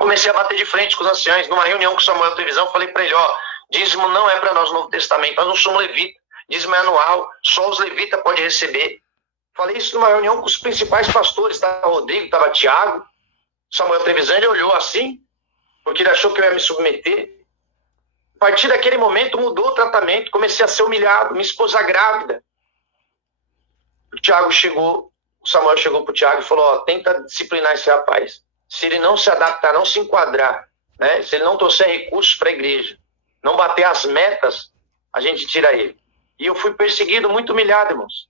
Comecei a bater de frente com os anciãos. Numa reunião com Samuel Televisão, falei para ele, dízimo não é para nós no Novo Testamento, nós não somos levitas, dízimo é anual, só os levitas podem receber. Falei isso numa reunião com os principais pastores, estava Rodrigo, estava Tiago. Samuel Televisão, ele olhou assim, porque ele achou que eu ia me submeter. A partir daquele momento mudou o tratamento, comecei a ser humilhado, minha esposa grávida. O Samuel chegou para o Tiago e falou, tenta disciplinar esse rapaz. Se ele não se adaptar, não se enquadrar, né? Se ele não trouxer recursos para a igreja, não bater as metas, a gente tira ele. E eu fui perseguido, muito humilhado, irmãos.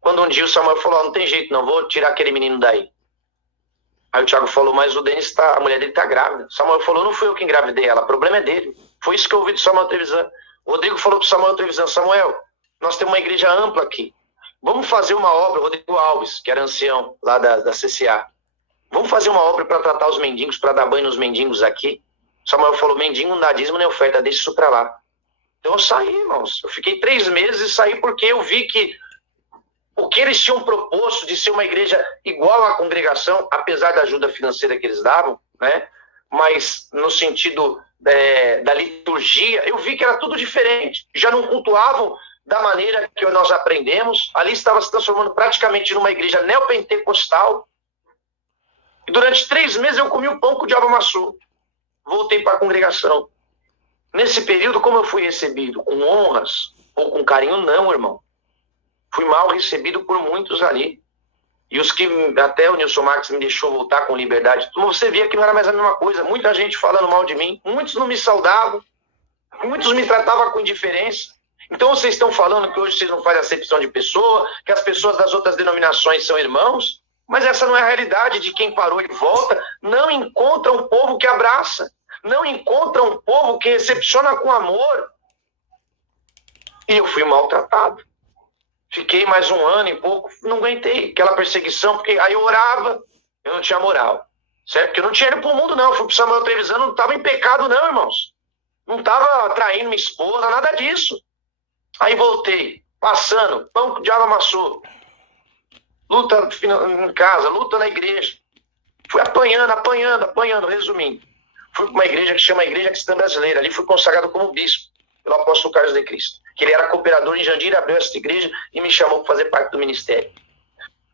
Quando um dia o Samuel falou, não tem jeito, não vou tirar aquele menino daí. Aí o Tiago falou, mas o Denis a mulher dele está grávida. Samuel falou, não fui eu que engravidei ela, o problema é dele. Foi isso que eu ouvi do Samuel Trevisan. O Rodrigo falou para o Samuel Trevisan, Samuel, nós temos uma igreja ampla aqui. Vamos fazer uma obra, Rodrigo Alves, que era ancião lá da CCA. Vamos fazer uma obra para tratar os mendigos, para dar banho nos mendigos aqui. Samuel falou, mendigo não dá dízimo nem oferta, deixa isso para lá. Então eu saí, irmãos. Eu fiquei 3 meses e saí porque eu vi que o que eles tinham proposto de ser uma igreja igual à congregação, apesar da ajuda financeira que eles davam, né? Mas no sentido da liturgia, eu vi que era tudo diferente. Já não cultuavam da maneira que nós aprendemos. Ali estava se transformando praticamente numa igreja neopentecostal. E durante 3 meses eu comi o pão que o diabo amassou. Voltei para a congregação. Nesse período, como eu fui recebido? Com honras ou com carinho? Não, irmão. Fui mal recebido por muitos ali. E os que até o Nilson Marques me deixou voltar com liberdade. Você via que não era mais a mesma coisa. Muita gente falando mal de mim. Muitos não me saudavam. Muitos me tratavam com indiferença. Então vocês estão falando que hoje vocês não fazem acepção de pessoa, que as pessoas das outras denominações são irmãos? Mas essa não é a realidade de quem parou e volta. Não encontra um povo que abraça. Não encontra um povo que recepciona com amor. E eu fui maltratado. Fiquei mais 1 ano e pouco, não aguentei aquela perseguição, porque aí eu orava, eu não tinha moral, certo? Porque eu não tinha ido para o mundo, não. Eu fui para o Samuel Trevisan, não estava em pecado, não, irmãos. Não estava traindo minha esposa, nada disso. Aí voltei, passando, pão que o diabo amassou. Luta em casa, luta na igreja. Fui apanhando, resumindo. Fui para uma igreja que chama Igreja Cristã Brasileira. Ali fui consagrado como bispo pelo apóstolo Carlos de Cristo, que ele era cooperador em Jandira, abriu essa igreja e me chamou para fazer parte do ministério.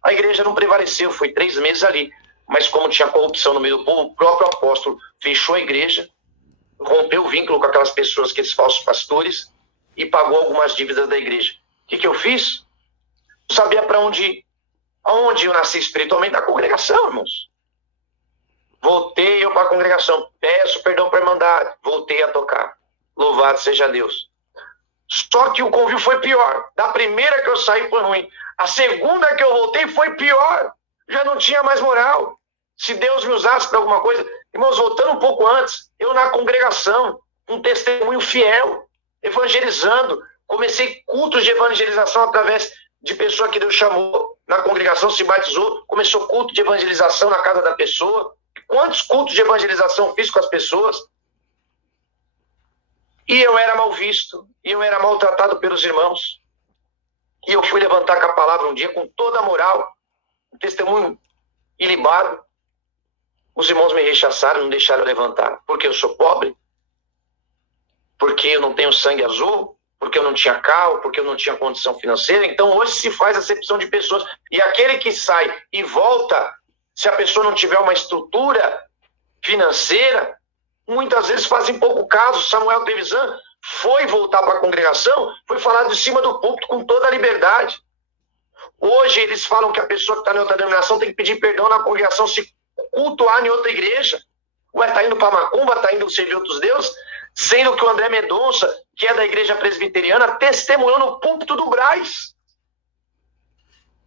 A igreja não prevaleceu, foi 3 meses ali, mas como tinha corrupção no meio do povo, o próprio apóstolo fechou a igreja, rompeu o vínculo com aquelas pessoas, aqueles falsos pastores, e pagou algumas dívidas da igreja. O que eu fiz? Não sabia para onde ir. Aonde eu nasci espiritualmente? Na congregação, irmãos. Voltei eu para a congregação, peço perdão para a irmandade, voltei a tocar. Louvado seja Deus. Só que o convívio foi pior. Da primeira que eu saí foi ruim. A segunda que eu voltei foi pior. Já não tinha mais moral. Se Deus me usasse para alguma coisa... Irmãos, voltando um pouco antes, eu na congregação, um testemunho fiel, evangelizando. Comecei cultos de evangelização através de pessoa que Deus chamou na congregação, se batizou. Começou culto de evangelização na casa da pessoa. Quantos cultos de evangelização fiz com as pessoas? E eu era mal visto, e eu era maltratado pelos irmãos. E eu fui levantar com a palavra um dia com toda a moral, um testemunho ilibado. Os irmãos me rechaçaram, não deixaram eu levantar. Porque eu sou pobre? Porque eu não tenho sangue azul? Porque eu não tinha carro? Porque eu não tinha condição financeira? Então hoje se faz acepção de pessoas. E aquele que sai e volta, se a pessoa não tiver uma estrutura financeira, muitas vezes fazem pouco caso. Samuel Trevisan foi voltar para a congregação, foi falar de cima do púlpito com toda a liberdade. Hoje eles falam que a pessoa que está em outra denominação tem que pedir perdão na congregação se cultuar em outra igreja. Ué, está indo para Macumba, está indo servir outros deuses, sendo que o André Mendonça, que é da igreja presbiteriana, testemunhou no púlpito do Brás.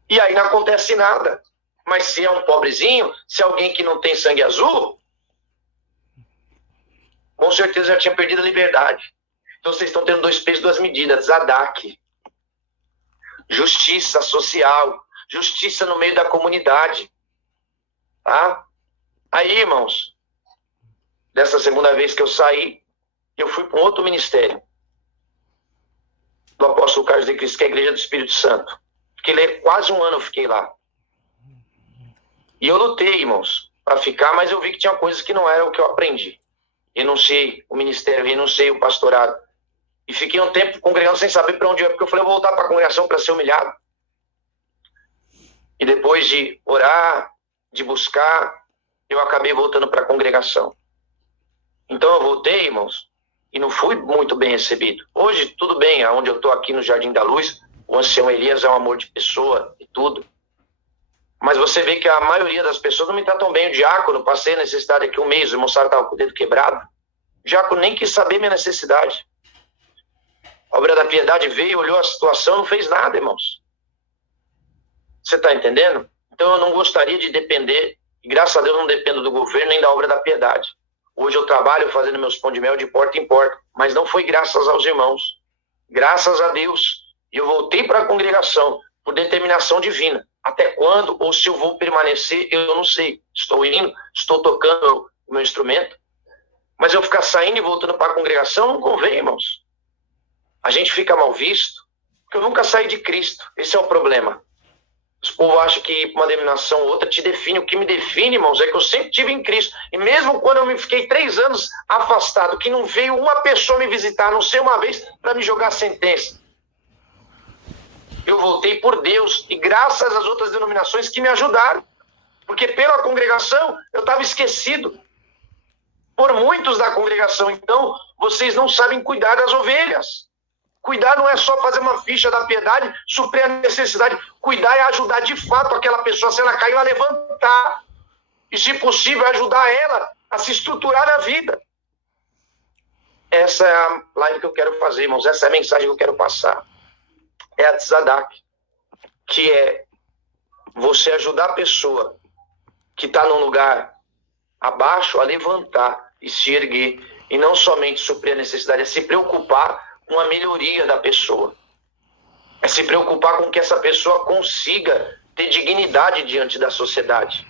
E aí não acontece nada. Mas se é um pobrezinho, se é alguém que não tem sangue azul, com certeza já tinha perdido a liberdade. Então vocês estão tendo 2 pesos, 2 medidas. ZADAC. Justiça social. Justiça no meio da comunidade. Tá? Aí, irmãos, dessa segunda vez que eu saí, eu fui para um outro ministério. Do apóstolo Carlos de Cristo, que é a Igreja do Espírito Santo. Fiquei quase 1 ano, eu fiquei lá. E eu lutei, irmãos. para ficar, mas eu vi que tinha coisas que não eram o que eu aprendi. Renunciei o ministério, renunciei o pastorado. E fiquei um tempo congregando sem saber para onde eu ia, porque eu falei, eu vou voltar para a congregação para ser humilhado. E depois de orar, de buscar, eu acabei voltando para a congregação. Então eu voltei, irmãos, e não fui muito bem recebido. Hoje, tudo bem, onde eu estou aqui no Jardim da Luz, o ancião Elias é um amor de pessoa e tudo. Mas você vê que a maioria das pessoas não me tratam bem. O diácono, passei a necessidade aqui um mês, o moçado estava com o dedo quebrado. O diácono nem quis saber minha necessidade. A obra da piedade veio, olhou a situação, não fez nada, irmãos. Você está entendendo? Então eu não gostaria de depender, e graças a Deus não dependo do governo nem da obra da piedade. Hoje eu trabalho fazendo meus pão de mel de porta em porta, mas não foi graças aos irmãos. Graças a Deus. E eu voltei para a congregação por determinação divina. Até quando, ou se eu vou permanecer, eu não sei. Estou indo, estou tocando o meu instrumento, mas eu ficar saindo e voltando para a congregação não convém, irmãos. A gente fica mal visto, porque eu nunca saí de Cristo. Esse é o problema. Os povos acham que uma denominação ou outra te define. O que me define, irmãos, é que eu sempre estive em Cristo. E mesmo quando eu me fiquei 3 anos afastado, que não veio uma pessoa me visitar, a não ser uma vez, para me jogar sentença. Eu voltei por Deus e graças às outras denominações que me ajudaram. Porque pela congregação eu estava esquecido. Por muitos da congregação. Então, vocês não sabem cuidar das ovelhas. Cuidar não é só fazer uma ficha da piedade, suprir a necessidade. Cuidar é ajudar de fato aquela pessoa, se ela caiu, a levantar. E, se possível, ajudar ela a se estruturar na vida. Essa é a live que eu quero fazer, irmãos. Essa é a mensagem que eu quero passar. É a Tzadak, que é você ajudar a pessoa que está num lugar abaixo a levantar e se erguer. E não somente suprir a necessidade, é se preocupar com a melhoria da pessoa. É se preocupar com que essa pessoa consiga ter dignidade diante da sociedade.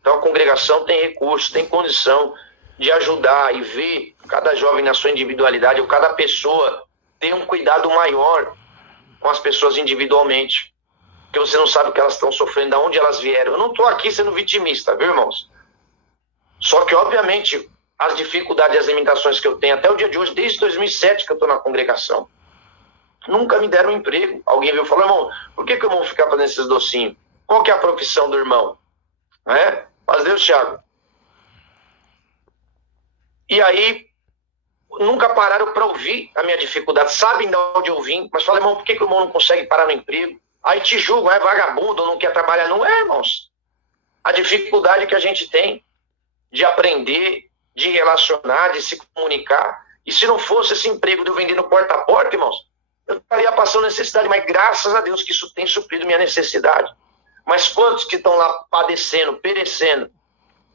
Então a congregação tem recurso, tem condição de ajudar e ver cada jovem na sua individualidade, ou cada pessoa ter um cuidado maior com as pessoas individualmente. Porque você não sabe o que elas estão sofrendo, de onde elas vieram. Eu não estou aqui sendo vitimista, viu, irmãos? Só que, obviamente, as dificuldades e as limitações que eu tenho até o dia de hoje, desde 2007 que eu estou na congregação, nunca me deram um emprego. Alguém veio e falou, irmão, por que o irmão fica fazendo esses docinhos? Qual que é a profissão do irmão? Faz Deus, Thiago. E aí, nunca pararam para ouvir a minha dificuldade. Sabem de onde eu vim, mas falam, irmão, por que o irmão não consegue parar no emprego? Aí te julgam, é vagabundo, não quer trabalhar. Não é, irmãos. A dificuldade que a gente tem de aprender, de relacionar, de se comunicar. E se não fosse esse emprego de eu vender no porta a porta, irmãos, eu estaria passando necessidade, mas graças a Deus que isso tem suprido minha necessidade. Mas quantos que estão lá padecendo, perecendo?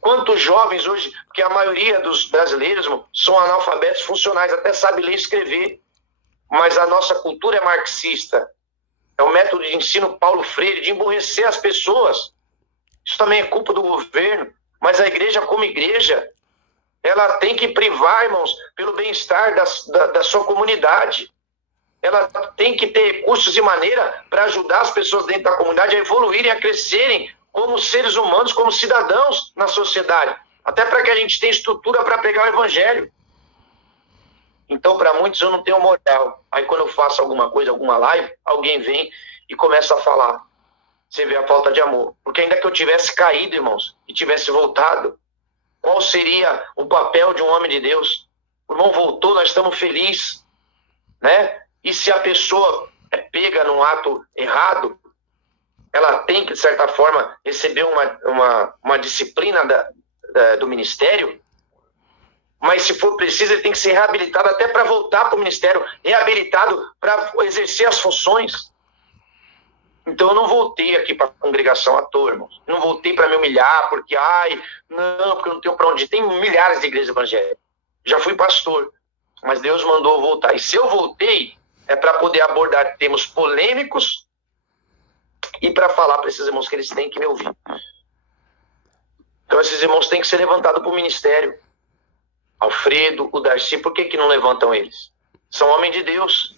Quantos jovens hoje, porque a maioria dos brasileiros, irmão, são analfabetos funcionais, até sabem ler e escrever. Mas a nossa cultura é marxista. É o método de ensino Paulo Freire, de emburrecer as pessoas. Isso também é culpa do governo. Mas a igreja, como igreja, ela tem que privar, irmãos, pelo bem-estar da sua comunidade. Ela tem que ter recursos e maneira para ajudar as pessoas dentro da comunidade a evoluírem, a crescerem como seres humanos, como cidadãos na sociedade. Até para que a gente tenha estrutura para pegar o evangelho. Então, para muitos, eu não tenho moral. Aí, quando eu faço alguma coisa, alguma live, alguém vem e começa a falar. Você vê a falta de amor. Porque ainda que eu tivesse caído, irmãos, e tivesse voltado, qual seria o papel de um homem de Deus? O irmão voltou, nós estamos felizes, né? E se a pessoa é pega num ato errado, ela tem que, de certa forma, receber uma disciplina do ministério, mas se for preciso, ele tem que ser reabilitado até para voltar para o ministério, reabilitado para exercer as funções. Então eu não voltei aqui para a congregação à toa, irmãos. Não voltei para me humilhar, porque, porque eu não tenho para onde ir. Tem milhares de igrejas evangélicas. Já fui pastor, mas Deus mandou eu voltar. E se eu voltei, é para poder abordar temas polêmicos e para falar para esses irmãos que eles têm que me ouvir. Então esses irmãos têm que ser levantados para o ministério. Alfredo, o Darcy, por que não levantam eles? São homens de Deus.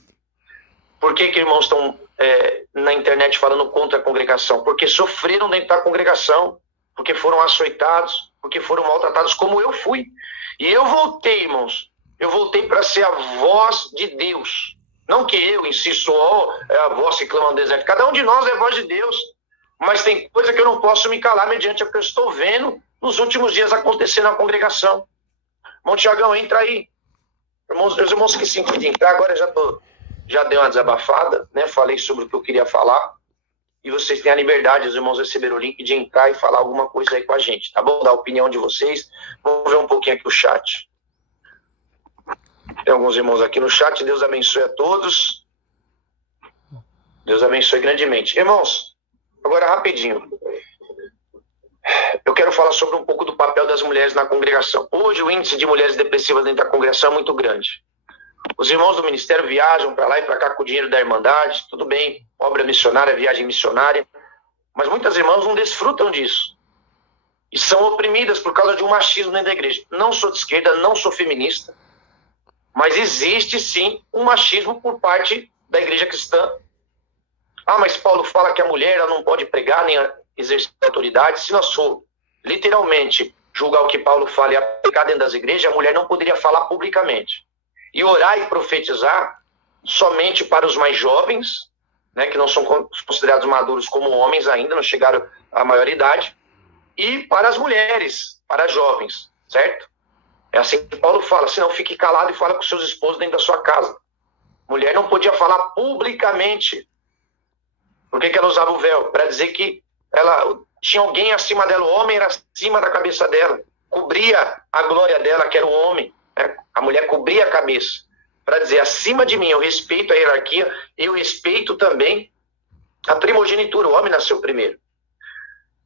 Por que irmãos estão na internet falando contra a congregação? Porque sofreram dentro da congregação. porque foram açoitados, porque foram maltratados, como eu fui. E eu voltei, irmãos, eu voltei para ser a voz de Deus. Não que eu, em si, sou a voz que clama no deserto. Cada um de nós é a voz de Deus. Mas tem coisa que eu não posso me calar mediante o que eu estou vendo nos últimos dias acontecer na congregação. Irmão Tiagão, entra aí. Irmãos, os irmãos que sentem de entrar, agora já dei uma desabafada, né? Falei sobre o que eu queria falar. E vocês têm a liberdade, os irmãos receberam o link, de entrar e falar alguma coisa aí com a gente, tá bom? Dar a opinião de vocês. Vamos ver um pouquinho aqui o chat. Tem alguns irmãos aqui no chat. Deus abençoe a todos. Deus abençoe grandemente. Irmãos, agora rapidinho. Eu quero falar sobre um pouco do papel das mulheres na congregação. Hoje o índice de mulheres depressivas dentro da congregação é muito grande. Os irmãos do ministério viajam para lá e para cá com o dinheiro da Irmandade, tudo bem, obra missionária, viagem missionária, mas muitas irmãs não desfrutam disso. E são oprimidas por causa de um machismo dentro da igreja. Não sou de esquerda, não sou feminista, mas existe sim um machismo por parte da igreja cristã. Ah, mas Paulo fala que a mulher ela não pode pregar nem exercer autoridade. Se nós for literalmente julgar o que Paulo fala e aplicar dentro das igrejas, a mulher não poderia falar publicamente. E orar e profetizar somente para os mais jovens, né, que não são considerados maduros como homens ainda, não chegaram à maioridade, e para as mulheres, para as jovens, certo? É assim que Paulo fala, senão fique calado e fala com seus esposos dentro da sua casa. Mulher não podia falar publicamente. Por que ela usava o véu? Para dizer que ela tinha alguém acima dela, o homem era acima da cabeça dela, cobria a glória dela, que era o homem. A mulher cobria a cabeça, para dizer, acima de mim, eu respeito a hierarquia, eu respeito também a primogenitura, o homem nasceu primeiro.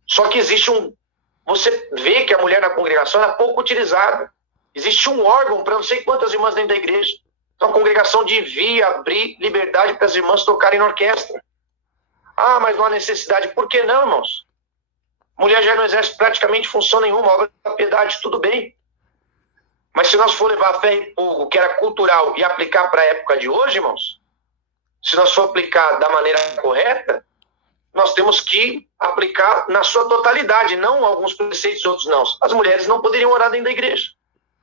Só que existe você vê que a mulher na congregação é pouco utilizada. Existe um órgão para não sei quantas irmãs dentro da igreja. Então a congregação devia abrir liberdade para as irmãs tocarem na orquestra. Ah, mas não há necessidade. Por que não, irmãos? Mulher já não exerce praticamente função nenhuma, obra da piedade, tudo bem. Mas se nós for levar a fé e fogo, que era cultural, e aplicar para a época de hoje, irmãos, se nós for aplicar da maneira correta, nós temos que aplicar na sua totalidade, não alguns preceitos e outros não. As mulheres não poderiam orar dentro da igreja,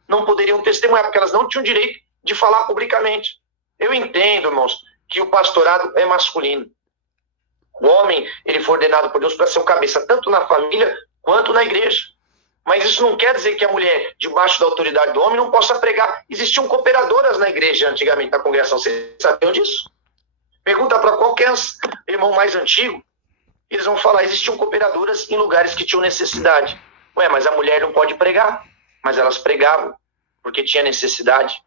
não poderiam testemunhar, porque elas não tinham direito de falar publicamente. Eu entendo, irmãos, que o pastorado é masculino. O homem, ele foi ordenado por Deus para ser o cabeça, tanto na família quanto na igreja. Mas isso não quer dizer que a mulher, debaixo da autoridade do homem, não possa pregar. Existiam cooperadoras na igreja antigamente, na congregação. Vocês sabiam disso? Pergunta para qualquer irmão mais antigo, eles vão falar, existiam cooperadoras em lugares que tinham necessidade. Ué, mas a mulher não pode pregar. Mas elas pregavam, porque tinha necessidade.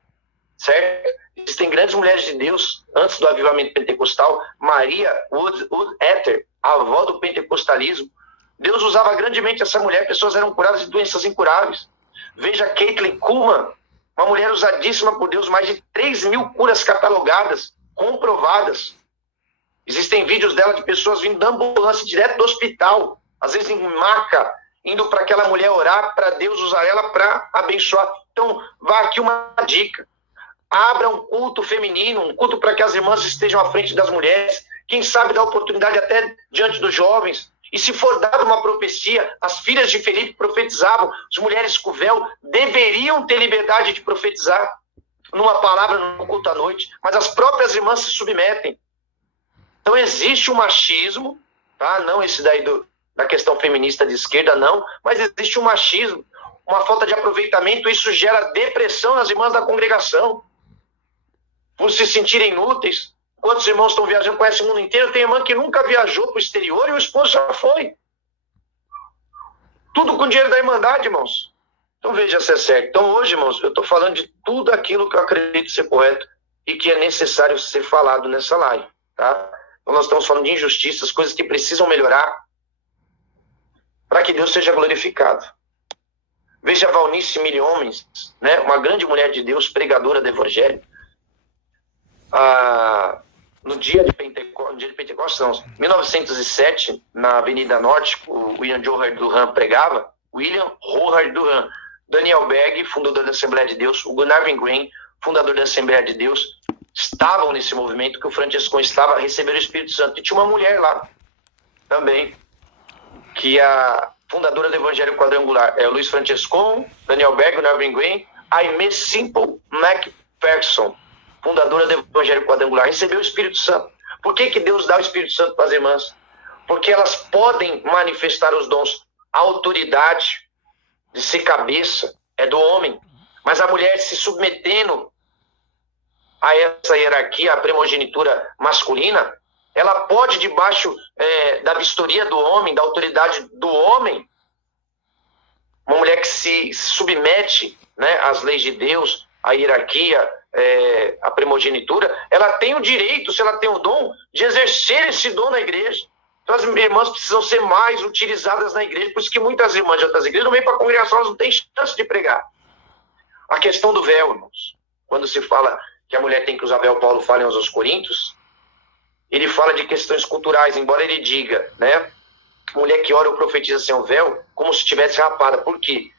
Certo? Existem grandes mulheres de Deus, antes do avivamento pentecostal. Maria Wood Ether, a avó do pentecostalismo. Deus usava grandemente essa mulher, pessoas eram curadas de doenças incuráveis. Veja Caitlin Kuhlman, uma mulher usadíssima por Deus, mais de 3.000 curas catalogadas, comprovadas. Existem vídeos dela de pessoas vindo da ambulância direto do hospital, às vezes em maca, indo para aquela mulher orar, para Deus usar ela para abençoar. Então, vá aqui uma dica. Abra um culto feminino, um culto para que as irmãs estejam à frente das mulheres, quem sabe dar oportunidade até diante dos jovens. E se for dada uma profecia, as filhas de Felipe profetizavam, as mulheres com véu deveriam ter liberdade de profetizar numa palavra no culto à noite, mas as próprias irmãs se submetem. Então existe um machismo, tá? Não esse daí da questão feminista de esquerda, não, mas existe um machismo, uma falta de aproveitamento, isso gera depressão nas irmãs da congregação, por se sentirem inúteis. Quantos irmãos estão viajando, conhecem o mundo inteiro? Tem irmã que nunca viajou para o exterior e o esposo já foi. Tudo com dinheiro da Irmandade, irmãos. Então veja se é certo. Então hoje, irmãos, eu estou falando de tudo aquilo que eu acredito ser correto e que é necessário ser falado nessa live. Tá? Então nós estamos falando de injustiças, coisas que precisam melhorar para que Deus seja glorificado. Veja Valnice Milhomens, né? Uma grande mulher de Deus, pregadora do Evangelho. No dia de Pentecostes, não, 1907, na Avenida Norte, o William Johar Durham pregava, William Johar Durham, Daniel Berg, fundador da Assembleia de Deus, o Gunnar Green, fundador da Assembleia de Deus, estavam nesse movimento que o Franciscão estava, receberam o Espírito Santo. E tinha uma mulher lá também, que fundadora do Evangelho Quadrangular, é o Luiz Francescon, Daniel Berg, o Nelvin Green, a Aimee Simple McPherson, fundadora do Evangelho Quadrangular, recebeu o Espírito Santo. Por que Deus dá o Espírito Santo para as irmãs? Porque elas podem manifestar os dons. A autoridade de ser cabeça é do homem, mas a mulher se submetendo a essa hierarquia, a primogenitura masculina, ela pode, debaixo da vistoria do homem, da autoridade do homem, uma mulher que se submete, né, às leis de Deus, à hierarquia, à primogenitura, ela tem o direito, se ela tem o dom, de exercer esse dom na igreja. Então as irmãs precisam ser mais utilizadas na igreja, por isso que muitas irmãs de outras igrejas não vêm para a congregação, elas não têm chance de pregar. A questão do véu, irmãos, quando se fala que a mulher tem que usar véu, Paulo fala aos Coríntios, ele fala de questões culturais, embora ele diga, né, mulher que ora ou profetiza sem o véu, como se estivesse rapada. Por quê?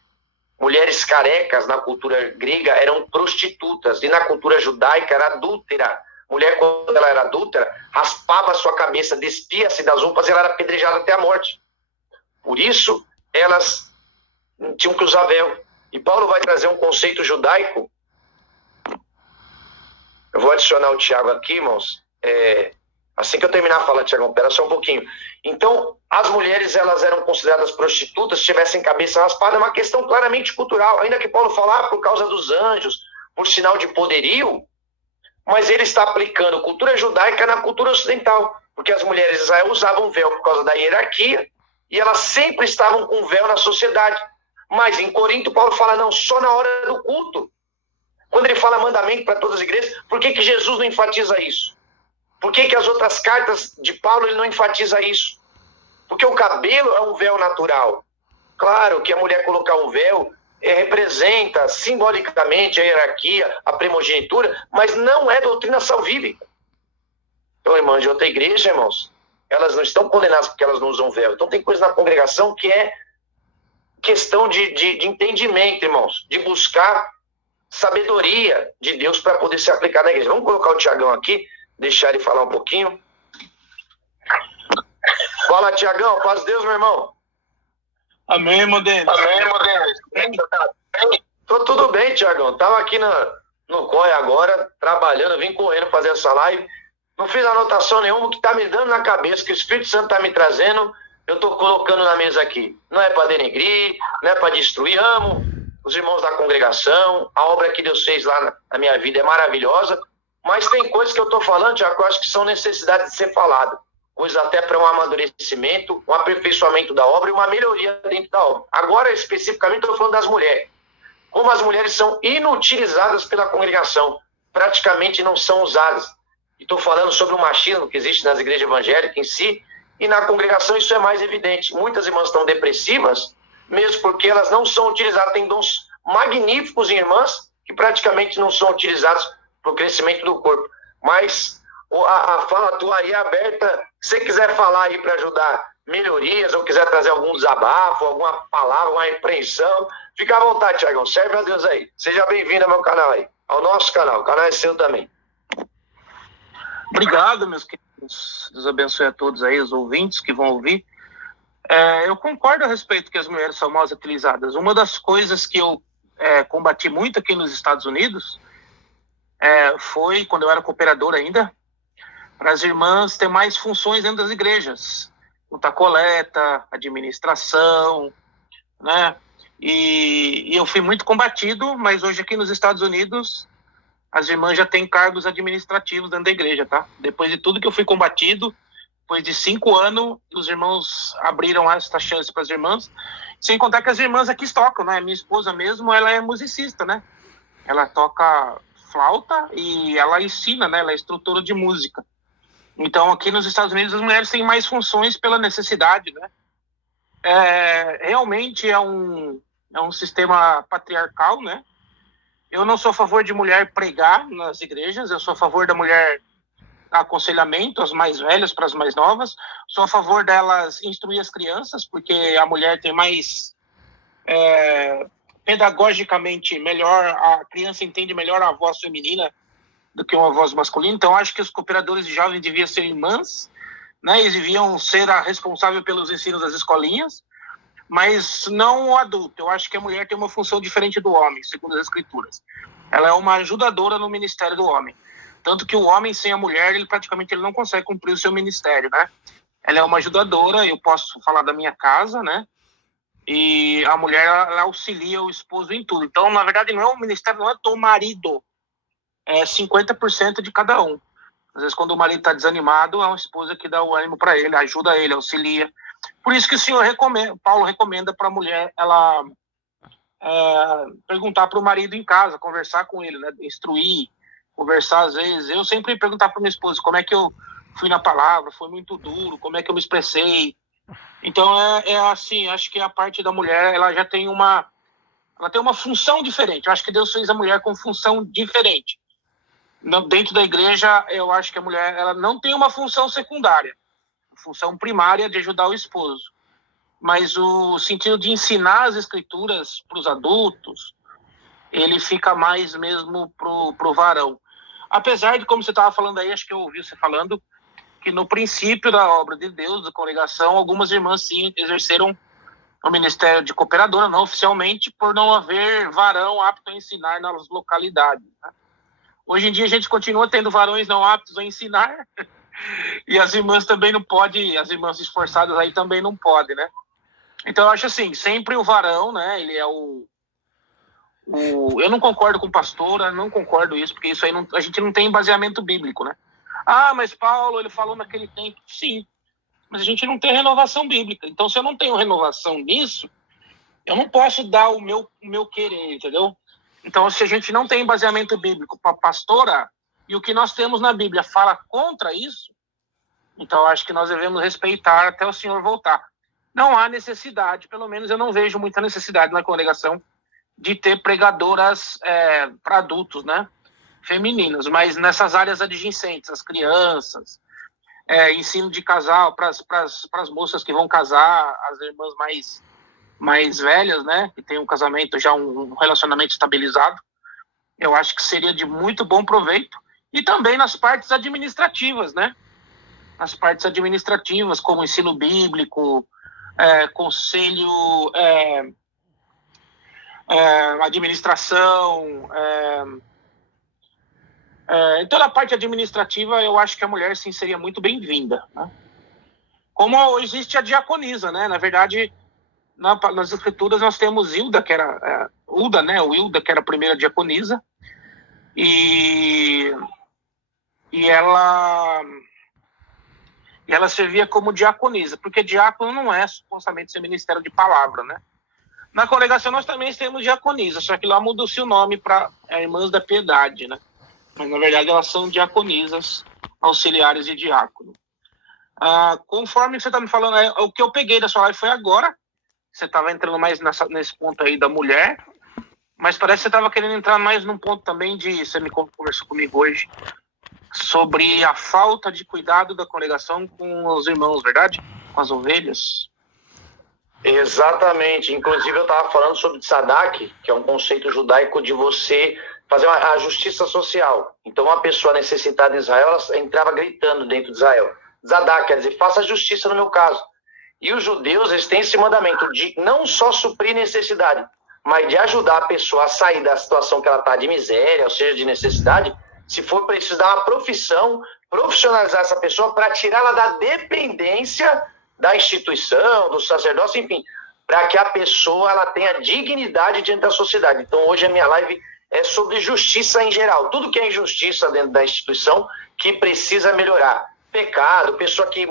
Mulheres carecas na cultura grega eram prostitutas, e na cultura judaica era adúltera. Mulher, quando ela era adúltera, raspava a sua cabeça, despia-se das roupas e ela era apedrejada até a morte. Por isso, elas tinham que usar véu. E Paulo vai trazer um conceito judaico. Eu vou adicionar o Tiago aqui, irmãos. Assim que eu terminar a fala, Tiagão, espera só um pouquinho. Então, as mulheres, elas eram consideradas prostitutas se tivessem cabeça raspada, é uma questão claramente cultural. Ainda que Paulo fala por causa dos anjos, por sinal de poderio, mas ele está aplicando cultura judaica na cultura ocidental, porque as mulheres de Israel usavam véu por causa da hierarquia, e elas sempre estavam com véu na sociedade. Mas em Corinto, Paulo fala, não, só na hora do culto. Quando ele fala mandamento para todas as igrejas, por que Jesus não enfatiza isso? Por que as outras cartas de Paulo ele não enfatiza isso? Porque o cabelo é um véu natural. Claro que a mulher colocar um véu representa simbolicamente a hierarquia, a primogenitura, mas não é doutrina salvífica. Então, irmãs de outra igreja, irmãos, elas não estão condenadas porque elas não usam véu. Então tem coisa na congregação que é questão de entendimento, irmãos, de buscar sabedoria de Deus para poder ser aplicada na igreja. Vamos colocar o Tiagão aqui, deixar ele falar um pouquinho. Fala, Tiagão, paz de Deus, meu irmão. Amém, Modena. Amém, Modena. Tô tudo bem, Tiagão. Tava aqui no COI agora, trabalhando, vim correndo fazer essa live. Não fiz anotação nenhuma, que tá me dando na cabeça, que o Espírito Santo tá me trazendo, eu tô colocando na mesa aqui. Não é para denegrir, não é para destruir. Amo os irmãos da congregação, a obra que Deus fez lá na minha vida é maravilhosa, mas tem coisas que eu tô falando, Tiago, que eu acho que são necessidades de ser falado. Coisas até para um amadurecimento, um aperfeiçoamento da obra e uma melhoria dentro da obra. Agora, especificamente, estou falando das mulheres. Como as mulheres são inutilizadas pela congregação, praticamente não são usadas. Estou falando sobre o machismo que existe nas igrejas evangélicas em si, e na congregação isso é mais evidente. Muitas irmãs estão depressivas, mesmo porque elas não são utilizadas. Tem dons magníficos em irmãs que praticamente não são utilizados para o crescimento do corpo. Mas a fala tua aí é aberta. Se você quiser falar aí para ajudar melhorias, ou quiser trazer algum desabafo, alguma palavra, uma repreensão, fica à vontade, Tiagão. Serve a Deus aí. Seja bem-vindo ao meu canal aí, ao nosso canal. O canal é seu também. Obrigado, meus queridos. Deus abençoe a todos aí, os ouvintes que vão ouvir. Eu concordo a respeito que as mulheres são mal utilizadas. Uma das coisas que eu combati muito aqui nos Estados Unidos foi, quando eu era cooperador ainda, para as irmãs ter mais funções dentro das igrejas. Contar coleta, administração, né? E eu fui muito combatido, mas hoje aqui nos Estados Unidos as irmãs já têm cargos administrativos dentro da igreja, tá? Depois de tudo que eu fui combatido, depois de 5 anos, os irmãos abriram esta chance para as irmãs, sem contar que as irmãs aqui tocam, né? Minha esposa mesmo, ela é musicista, né? Ela toca flauta e ela ensina, né? Ela é instrutora de música. Então, aqui nos Estados Unidos, as mulheres têm mais funções pela necessidade, né? Realmente é um sistema patriarcal, né? Eu não sou a favor de mulher pregar nas igrejas, eu sou a favor da mulher aconselhamento, as mais velhas para as mais novas, sou a favor delas instruir as crianças, porque a mulher tem mais, pedagogicamente melhor, a criança entende melhor a voz feminina do que uma voz masculina. Então acho que os cooperadores de jovens deviam ser irmãs, né? Eles deviam ser a responsável pelos ensinos das escolinhas, mas não o adulto. Eu acho que a mulher tem uma função diferente do homem, segundo as escrituras. Ela é uma ajudadora no ministério do homem. Tanto que o homem sem a mulher, ele praticamente não consegue cumprir o seu ministério, né? Ela é uma ajudadora, eu posso falar da minha casa, né? E a mulher, ela auxilia o esposo em tudo. Então, na verdade, não é o ministério, não é do marido. É 50% de cada um. Às vezes, quando o marido está desanimado, é uma esposa que dá o ânimo para ele, ajuda ele, auxilia. Por isso que o Senhor Paulo recomenda para a mulher ela perguntar para o marido em casa, conversar com ele, né? Instruir, conversar às vezes. Eu sempre perguntar para minha esposa como é que eu fui na palavra, foi muito duro, como é que eu me expressei. Então assim, acho que a parte da mulher, ela já tem ela tem uma função diferente. Eu acho que Deus fez a mulher com função diferente. Dentro da igreja, eu acho que a mulher, ela não tem uma função secundária, função primária de ajudar o esposo. Mas o sentido de ensinar as escrituras para os adultos, ele fica mais mesmo pro varão. Apesar de, como você estava falando aí, acho que eu ouvi você falando, que no princípio da obra de Deus, da congregação, algumas irmãs sim exerceram o ministério de cooperadora, não oficialmente, por não haver varão apto a ensinar nas localidades. Né? Hoje em dia a gente continua tendo varões não aptos a ensinar, e as irmãs também não podem, as irmãs esforçadas aí também não podem, né? Então eu acho assim, sempre o varão, né, ele é eu não concordo com pastora, não concordo isso, porque isso aí a gente não tem baseamento bíblico, né? Ah, mas Paulo, ele falou naquele tempo, sim, mas a gente não tem renovação bíblica. Então, se eu não tenho renovação nisso, eu não posso dar o meu querer, entendeu? Então, se a gente não tem baseamento bíblico para pastora, e o que nós temos na Bíblia fala contra isso, então eu acho que nós devemos respeitar até o Senhor voltar. Não há necessidade, pelo menos eu não vejo muita necessidade na congregação de ter pregadoras para adultos, né? Femininas, mas nessas áreas adjacentes, as crianças, ensino de casal para as moças que vão casar, as irmãs mais velhas, né? Que tem um casamento, já um relacionamento estabilizado. Eu acho que seria de muito bom proveito. E também nas partes administrativas, né? Nas partes administrativas, como ensino bíblico, conselho, administração. Então, na parte administrativa, eu acho que a mulher, sim, seria muito bem-vinda. Né? Como existe a diaconisa, né? Na verdade, nas escrituras, nós temos Hilda, que era Hilda, né? O Hilda, que era a primeira diaconisa. E ela servia como diaconisa, porque diácono não é supostamente ser ministério de palavra, né? Na congregação nós também temos diaconisa, só que lá mudou-se o nome para Irmãs da Piedade, né? Mas na verdade elas são diaconisas, auxiliares de diácono. Conforme você está me falando, o que eu peguei da sua live foi agora, você estava entrando mais nesse ponto aí da mulher, mas parece que você estava querendo entrar mais num ponto também você me conversou comigo hoje, sobre a falta de cuidado da congregação com os irmãos, verdade? Com as ovelhas. Exatamente. Inclusive, eu estava falando sobre Tzadak, que é um conceito judaico de você fazer a justiça social. Então, uma pessoa necessitada em Israel, ela entrava gritando dentro de Israel. Tzadak, quer dizer, faça justiça no meu caso. E os judeus, eles têm esse mandamento de não só suprir necessidade, mas de ajudar a pessoa a sair da situação que ela está de miséria, ou seja, de necessidade. Se for preciso dar uma profissão, profissionalizar essa pessoa para tirá-la da dependência da instituição, do sacerdócio, enfim, para que a pessoa ela tenha dignidade diante da sociedade. Então, hoje a minha live é sobre justiça em geral. Tudo que é injustiça dentro da instituição que precisa melhorar. Pecado, pessoa que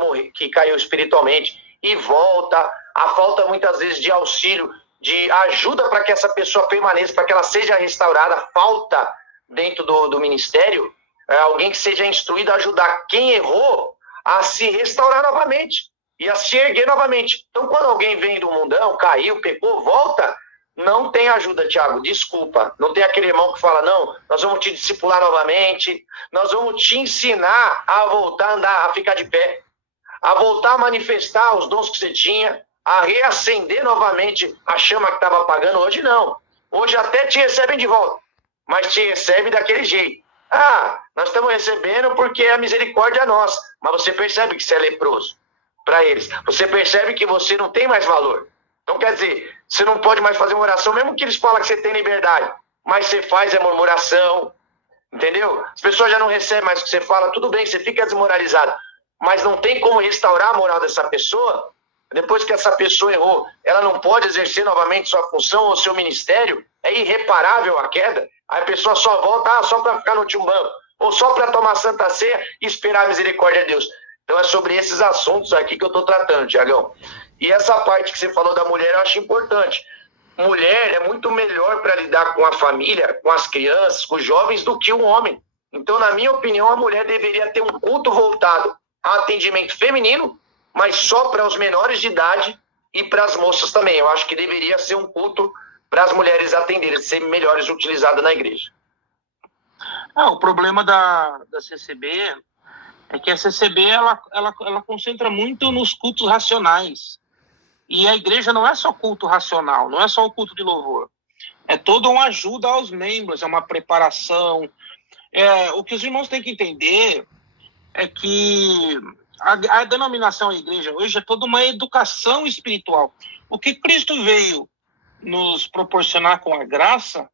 caiu espiritualmente e volta, a falta muitas vezes de auxílio, de ajuda para que essa pessoa permaneça, para que ela seja restaurada, falta dentro do ministério, alguém que seja instruído a ajudar quem errou a se restaurar novamente e a se erguer novamente. Então, quando alguém vem do mundão, caiu, pecou, volta, não tem ajuda, Tiago, desculpa. Não tem aquele irmão que fala, não, nós vamos te discipular novamente, nós vamos te ensinar a voltar a andar, a ficar de pé, a voltar a manifestar os dons que você tinha, a reacender novamente a chama que estava apagando. Hoje não. Hoje até te recebem de volta, mas te recebe daquele jeito. Nós estamos recebendo porque a misericórdia é nossa. Mas você percebe que você é leproso para eles. Você percebe que você não tem mais valor. Então, quer dizer, você não pode mais fazer uma oração, mesmo que eles falam que você tem liberdade, mas você faz a murmuração, entendeu? As pessoas já não recebem mais o que você fala, tudo bem, você fica desmoralizado, mas não tem como restaurar a moral dessa pessoa. Depois que essa pessoa errou, ela não pode exercer novamente sua função ou seu ministério, é irreparável a queda. Aí a pessoa só volta só para ficar no timbão, ou só para tomar Santa Ceia e esperar a misericórdia de Deus. Então é sobre esses assuntos aqui que eu estou tratando, Tiagão. E essa parte que você falou da mulher eu acho importante. Mulher é muito melhor para lidar com a família, com as crianças, com os jovens, do que um homem. Então, na minha opinião, a mulher deveria ter um culto voltado a atendimento feminino, mas só para os menores de idade e para as moças também. Eu acho que deveria ser um culto para as mulheres atenderem, ser melhores utilizadas na igreja. O problema da CCB é que a CCB ela concentra muito nos cultos racionais. E a igreja não é só culto racional, não é só o culto de louvor. É toda uma ajuda aos membros, é uma preparação. O que os irmãos têm que entender é que a denominação igreja hoje é toda uma educação espiritual. O que Cristo veio nos proporcionar com a graça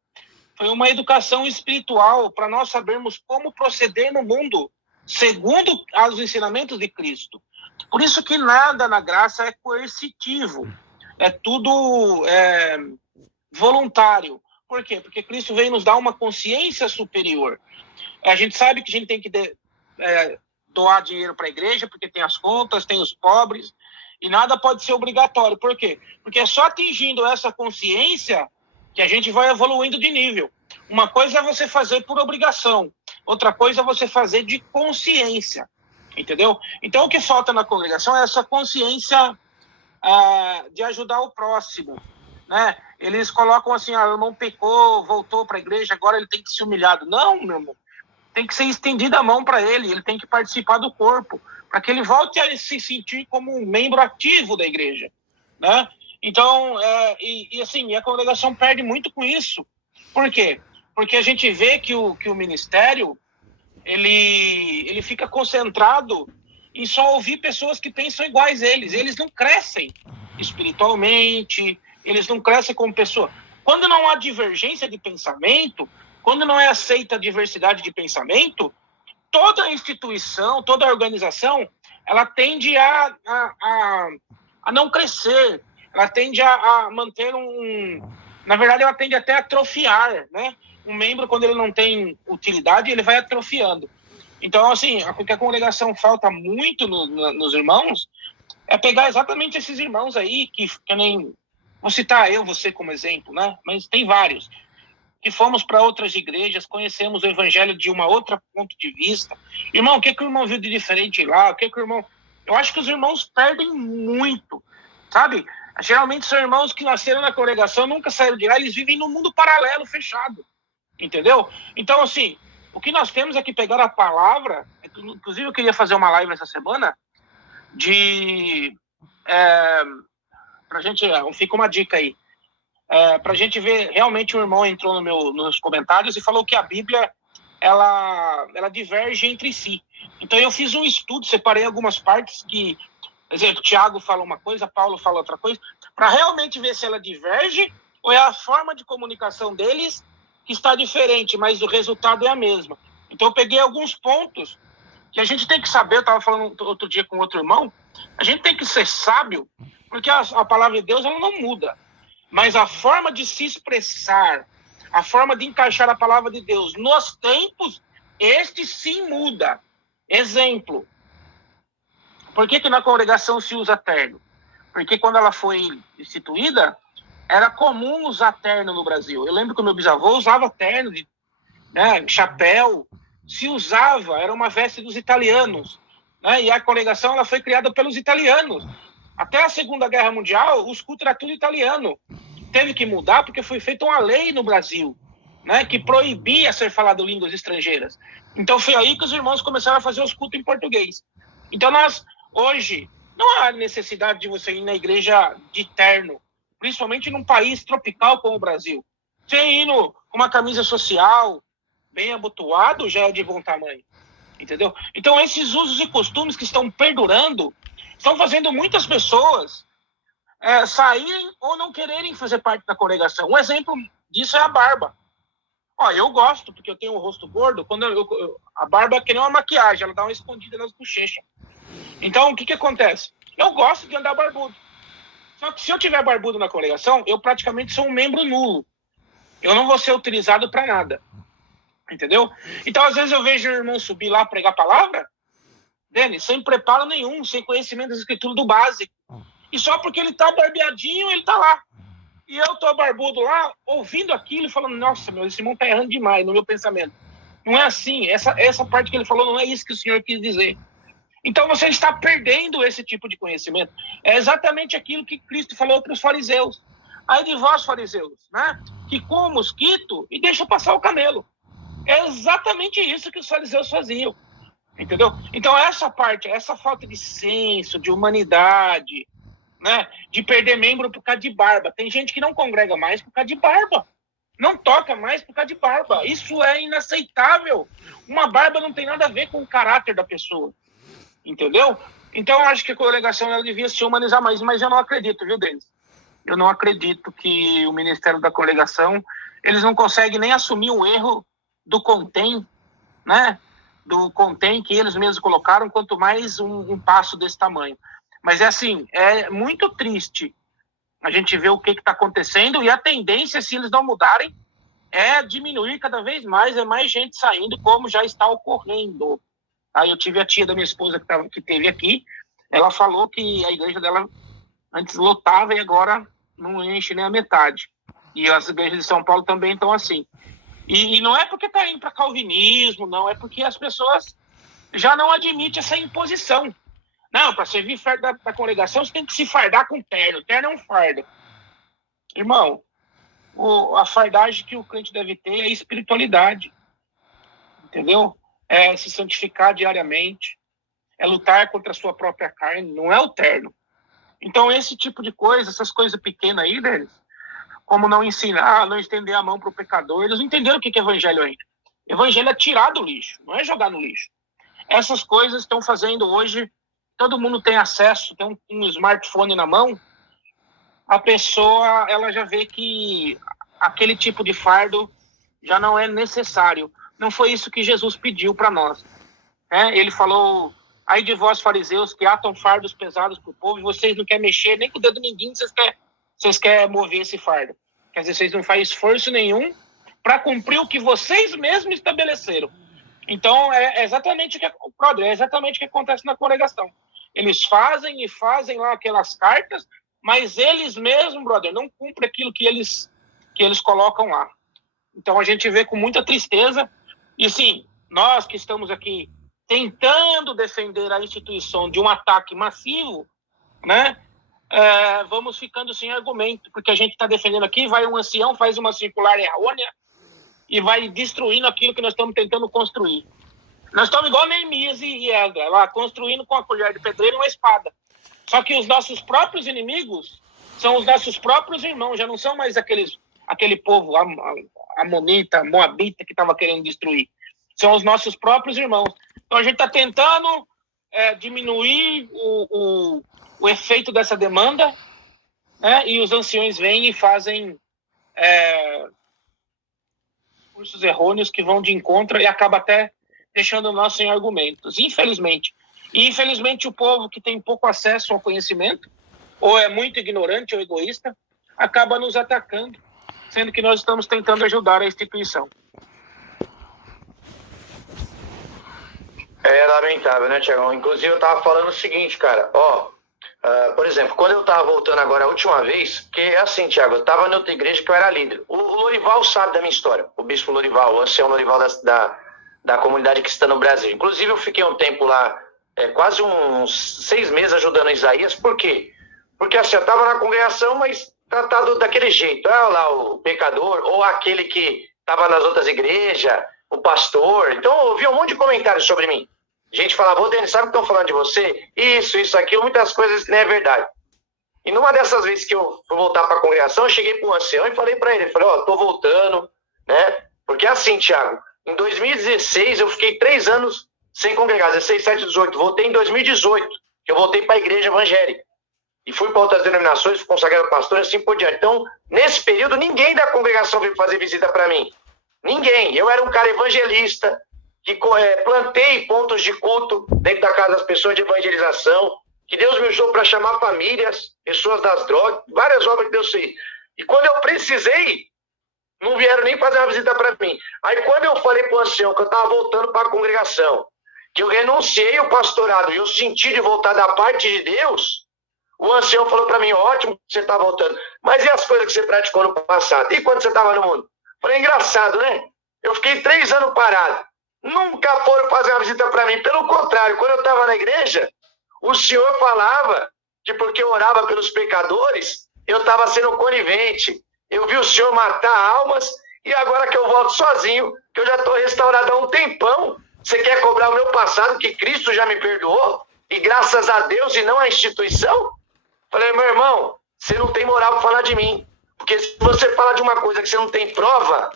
foi uma educação espiritual para nós sabermos como proceder no mundo segundo os ensinamentos de Cristo. Por isso que nada na graça é coercitivo, é tudo voluntário. Por quê? Porque Cristo veio nos dar uma consciência superior. A gente sabe que a gente tem que doar dinheiro para a igreja, porque tem as contas, tem os pobres, e nada pode ser obrigatório. Por quê? Porque é só atingindo essa consciência que a gente vai evoluindo de nível. Uma coisa é você fazer por obrigação, outra coisa é você fazer de consciência, entendeu? Então, o que falta na congregação é essa consciência de ajudar o próximo, né? Eles colocam assim, o irmão pecou, voltou para a igreja, agora ele tem que ser humilhado. Não, meu irmão, tem que ser estendida a mão para ele tem que participar do corpo, para que ele volte a se sentir como um membro ativo da igreja, né? Então, assim, a congregação perde muito com isso. Por quê? Porque a gente vê que o ministério, ele fica concentrado em só ouvir pessoas que pensam iguais a eles. Eles não crescem espiritualmente, eles não crescem como pessoa. Quando não há divergência de pensamento, quando não é aceita a diversidade de pensamento, toda instituição, toda organização, ela tende a não crescer, ela tende a manter na verdade, ela tende até a atrofiar, né? Um membro, quando ele não tem utilidade, ele vai atrofiando. Então, assim, o que a congregação falta muito nos irmãos é pegar exatamente esses irmãos aí, que nem... Vou citar você como exemplo, né? Mas tem vários. Que fomos para outras igrejas, conhecemos o evangelho de uma outra ponto de vista. Irmão, o que o irmão viu de diferente lá? O que o irmão... Eu acho que os irmãos perdem muito, sabe? Geralmente são irmãos que nasceram na congregação, nunca saíram de lá, eles vivem num mundo paralelo, fechado. Entendeu? Então, assim, o que nós temos é que pegar a palavra, inclusive eu queria fazer uma live essa semana, pra gente, fica uma dica aí, pra gente ver, realmente o irmão entrou nos comentários e falou que a Bíblia, ela diverge entre si. Então eu fiz um estudo, separei algumas partes que, por exemplo, Tiago fala uma coisa, Paulo fala outra coisa, para realmente ver se ela diverge ou é a forma de comunicação deles que está diferente, mas o resultado é a mesma. Então eu peguei alguns pontos que a gente tem que saber, eu estava falando outro dia com outro irmão, a gente tem que ser sábio, porque a palavra de Deus ela não muda, mas a forma de se expressar, a forma de encaixar a palavra de Deus nos tempos, este sim muda. Exemplo, por que na congregação se usa terno? Porque quando ela foi instituída, era comum usar terno no Brasil. Eu lembro que o meu bisavô usava terno, chapéu, se usava, era uma veste dos italianos, né? E a congregação ela foi criada pelos italianos. Até a Segunda Guerra Mundial, os cultos eram tudo italiano. Teve que mudar porque foi feita uma lei no Brasil, né, que proibia ser falado línguas estrangeiras. Então foi aí que os irmãos começaram a fazer os cultos em português. Então hoje, não há necessidade de você ir na igreja de terno, principalmente num país tropical como o Brasil. Você indo com uma camisa social, bem abotoado, já é de bom tamanho. Entendeu? Então esses usos e costumes que estão perdurando, estão fazendo muitas pessoas saírem ou não quererem fazer parte da congregação. Um exemplo disso é a barba. Ó, eu gosto, porque eu tenho um rosto gordo, quando a barba é que nem uma maquiagem, ela dá uma escondida nas bochechas. Então, o que acontece? Eu gosto de andar barbudo. Só que se eu tiver barbudo na congregação, eu praticamente sou um membro nulo. Eu não vou ser utilizado para nada. Entendeu? Então, às vezes eu vejo o irmão subir lá pregar a palavra, Denis, sem preparo nenhum, sem conhecimento das escrituras do básico. E só porque ele tá barbeadinho, ele tá lá. E eu tô barbudo lá, ouvindo aquilo e falando, nossa, esse irmão tá errando demais no meu pensamento. Não é assim, essa parte que ele falou não é isso que o Senhor quis dizer. Então você está perdendo esse tipo de conhecimento. É exatamente aquilo que Cristo falou para os fariseus. Aí de vós, fariseus, né, que com o mosquito e deixa passar o camelo. É exatamente isso que os fariseus faziam. Entendeu? Então essa parte, essa falta de senso, de humanidade, né, de perder membro por causa de barba. Tem gente que não congrega mais por causa de barba. Não toca mais por causa de barba. Isso é inaceitável. Uma barba não tem nada a ver com o caráter da pessoa. Entendeu? Então, eu acho que a congregação ela devia se humanizar mais. Mas eu não acredito, viu, Denis? Eu não acredito que o Ministério da Congregação, eles não conseguem nem assumir o erro do contém, né? Do contém que eles mesmos colocaram, quanto mais um passo desse tamanho. Mas é assim, é muito triste a gente ver o que está acontecendo e a tendência, se eles não mudarem, é diminuir cada vez mais, é mais gente saindo, como já está ocorrendo. Aí eu tive a tia da minha esposa que teve aqui, ela falou que a igreja dela antes lotava e agora não enche nem a metade. E as igrejas de São Paulo também estão assim. E não é porque está indo para calvinismo, não, é porque as pessoas já não admitem essa imposição. Não, para servir da congregação, você tem que se fardar com terno. Terno é um fardo. Irmão, a fardagem que o crente deve ter é a espiritualidade. Entendeu? É se santificar diariamente. É lutar contra a sua própria carne. Não é o terno. Então, esse tipo de coisa, essas coisas pequenas aí deles, como não ensinar, não estender a mão para o pecador, eles não entenderam o que é evangelho ainda. Evangelho é tirar do lixo, não é jogar no lixo. Essas coisas estão fazendo hoje. Todo mundo tem acesso, tem um smartphone na mão, a pessoa ela já vê que aquele tipo de fardo já não é necessário. Não foi isso que Jesus pediu para nós. Ele falou, aí de vós fariseus que atam fardos pesados para o povo e vocês não querem mexer, nem com o dedo mindinho vocês querem mover esse fardo. Quer dizer, vocês não fazem esforço nenhum para cumprir o que vocês mesmos estabeleceram. Então, é exatamente o que acontece na congregação. Eles fazem lá aquelas cartas, mas eles mesmos, brother, não cumprem aquilo que eles colocam lá. Então, a gente vê com muita tristeza. E, sim, nós que estamos aqui tentando defender a instituição de um ataque massivo, né, vamos ficando sem argumento, porque a gente está defendendo aqui, vai um ancião, faz uma circular errônea, e vai destruindo aquilo que nós estamos tentando construir. Nós estamos igual Neemias e Esdras, lá construindo com a colher de pedreiro uma espada. Só que os nossos próprios inimigos são os nossos próprios irmãos, já não são mais aquele povo amonita, moabita que estava querendo destruir. São os nossos próprios irmãos. Então a gente está tentando diminuir o efeito dessa demanda, né? E os anciões vêm e fazem discursos errôneos que vão de encontro e acaba até deixando nós sem argumentos, infelizmente. E infelizmente o povo que tem pouco acesso ao conhecimento, ou é muito ignorante ou egoísta, acaba nos atacando, sendo que nós estamos tentando ajudar a instituição. É lamentável, né, Tiagão? Inclusive eu tava falando o seguinte, cara, por exemplo, quando eu tava voltando agora a última vez, que é assim, Tiago, eu tava em outra igreja que eu era líder. O Lorival sabe da minha história, o bispo Lorival, o ancião Lorival da comunidade cristã no Brasil. Inclusive eu fiquei um tempo lá, quase uns 6 meses ajudando Isaías. Por quê? Porque assim, eu tava na congregação, mas tratado daquele jeito. Lá o pecador, ou aquele que tava nas outras igrejas, o pastor. Então eu ouvi um monte de comentários sobre mim. Gente falava, ô Denis, sabe o que estão falando de você? Isso, aquilo, muitas coisas que não é verdade. E numa dessas vezes que eu fui voltar para a congregação, eu cheguei para um ancião e falei para ele, tô voltando, né? Porque assim, Tiago, em 2016 eu fiquei 3 anos sem congregar, 16, 17, 18. Voltei em 2018, que eu voltei para a igreja evangélica. e fui para outras denominações, fui consagrado pastor, assim por diante. Então, nesse período, ninguém da congregação veio fazer visita para mim. Ninguém. Eu era um cara evangelista, que plantei pontos de culto dentro da casa das pessoas de evangelização, que Deus me usou para chamar famílias, pessoas das drogas, várias obras que Deus fez. E quando eu precisei, não vieram nem fazer uma visita para mim. Aí quando eu falei para o ancião que eu estava voltando para a congregação, que eu renunciei o pastorado e eu senti de voltar da parte de Deus, o ancião falou para mim, ótimo que você está voltando, mas e as coisas que você praticou no passado? E quando você estava no mundo? Falei, engraçado, né? Eu fiquei 3 anos parado. Nunca foram fazer uma visita para mim. Pelo contrário, quando eu estava na igreja, o senhor falava que porque eu orava pelos pecadores, eu estava sendo conivente. Eu vi o senhor matar almas e agora que eu volto sozinho, que eu já estou restaurado há um tempão, você quer cobrar o meu passado, que Cristo já me perdoou? E graças a Deus e não à instituição? Falei, meu irmão, você não tem moral para falar de mim. Porque se você fala de uma coisa que você não tem prova,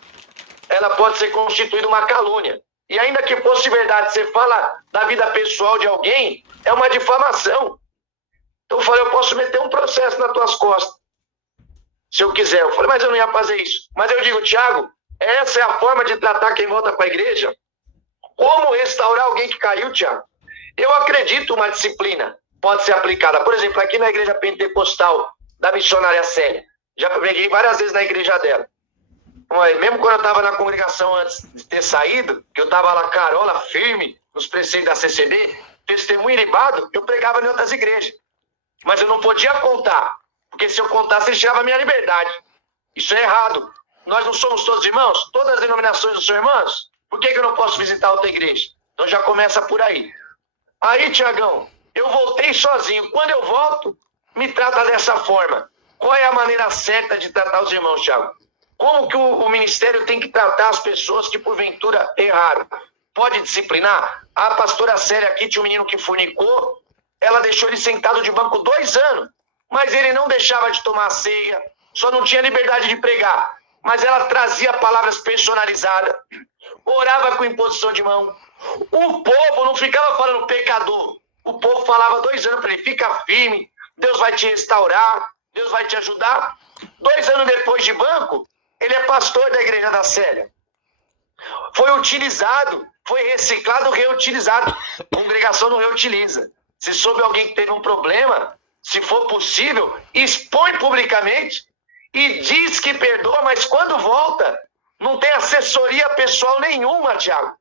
ela pode ser constituída uma calúnia. E ainda que fosse verdade, você fala da vida pessoal de alguém, é uma difamação. Então eu falei, eu posso meter um processo nas tuas costas, se eu quiser. Eu falei, mas eu não ia fazer isso. Mas eu digo, Tiago, essa é a forma de tratar quem volta para a igreja? Como restaurar alguém que caiu, Tiago? Eu acredito uma disciplina pode ser aplicada. Por exemplo, aqui na igreja pentecostal da missionária Célia, já peguei várias vezes na igreja dela. Mesmo quando eu estava na congregação antes de ter saído, que eu estava lá, carola, firme, nos preceitos da CCB, testemunho ilibado, eu pregava em outras igrejas. Mas eu não podia contar, porque se eu contasse, ele tirava a minha liberdade. Isso é errado. Nós não somos todos irmãos? Todas as denominações não são irmãs? Por que eu não posso visitar outra igreja? Então já começa por aí. Aí, Tiagão, eu voltei sozinho. Quando eu volto, me trata dessa forma. Qual é a maneira certa de tratar os irmãos, Tiago? Como que o ministério tem que tratar as pessoas que porventura erraram? Pode disciplinar? A pastora Célia aqui tinha um menino que fornicou, ela deixou ele sentado de banco 2 anos, mas ele não deixava de tomar ceia, só não tinha liberdade de pregar. Mas ela trazia palavras personalizadas, orava com imposição de mão. O povo não ficava falando pecador. O povo falava 2 anos para ele, fica firme, Deus vai te restaurar, Deus vai te ajudar. 2 anos depois de banco, ele é pastor da igreja da Célia. Foi utilizado, foi reciclado, reutilizado. A congregação não reutiliza. Se soube alguém que teve um problema, se for possível, expõe publicamente e diz que perdoa, mas quando volta, não tem assessoria pessoal nenhuma, Tiago.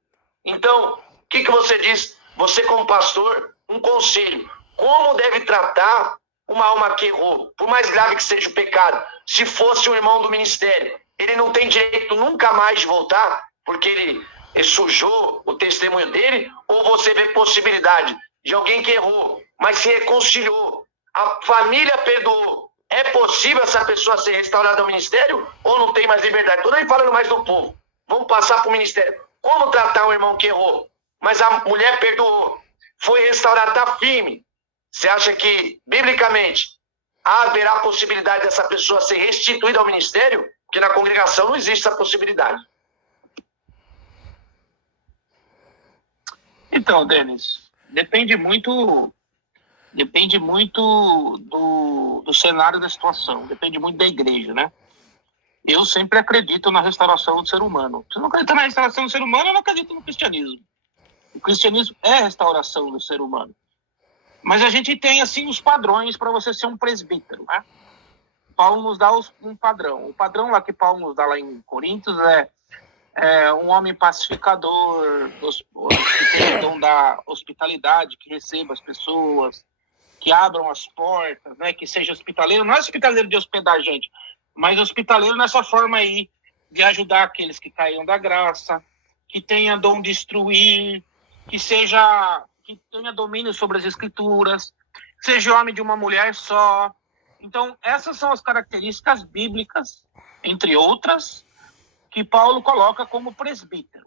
Então, o que você diz? Você como pastor, um conselho. Como deve tratar uma alma que errou? Por mais grave que seja o pecado. Se fosse um irmão do ministério, ele não tem direito nunca mais de voltar, porque ele sujou o testemunho dele, ou você vê possibilidade de alguém que errou, mas se reconciliou, a família perdoou. É possível essa pessoa ser restaurada ao ministério ou não tem mais liberdade? Estou nem falando mais do povo. Vamos passar para o ministério. Como tratar um irmão que errou, mas a mulher perdoou, foi restaurada, está firme? Você acha que, biblicamente, haverá possibilidade dessa pessoa ser restituída ao ministério? Porque na congregação não existe essa possibilidade. Então, Denis, depende muito do cenário da situação, depende muito da igreja, né? Eu sempre acredito na restauração do ser humano. Se eu não acredito na restauração do ser humano, eu não acredito no cristianismo. O cristianismo é a restauração do ser humano. Mas a gente tem, assim, os padrões para você ser um presbítero, né? Paulo nos dá um padrão. O padrão lá que Paulo nos dá lá em Coríntios é um homem pacificador, que tem o dom da hospitalidade, que receba as pessoas, que abram as portas, né? Que seja hospitaleiro. Não é hospitaleiro de hospedar a gente, mas hospitaleiro nessa forma aí de ajudar aqueles que caíram da graça, que tenha dom de instruir, que tenha domínio sobre as escrituras, seja homem de uma mulher só. Então, essas são as características bíblicas, entre outras, que Paulo coloca como presbítero.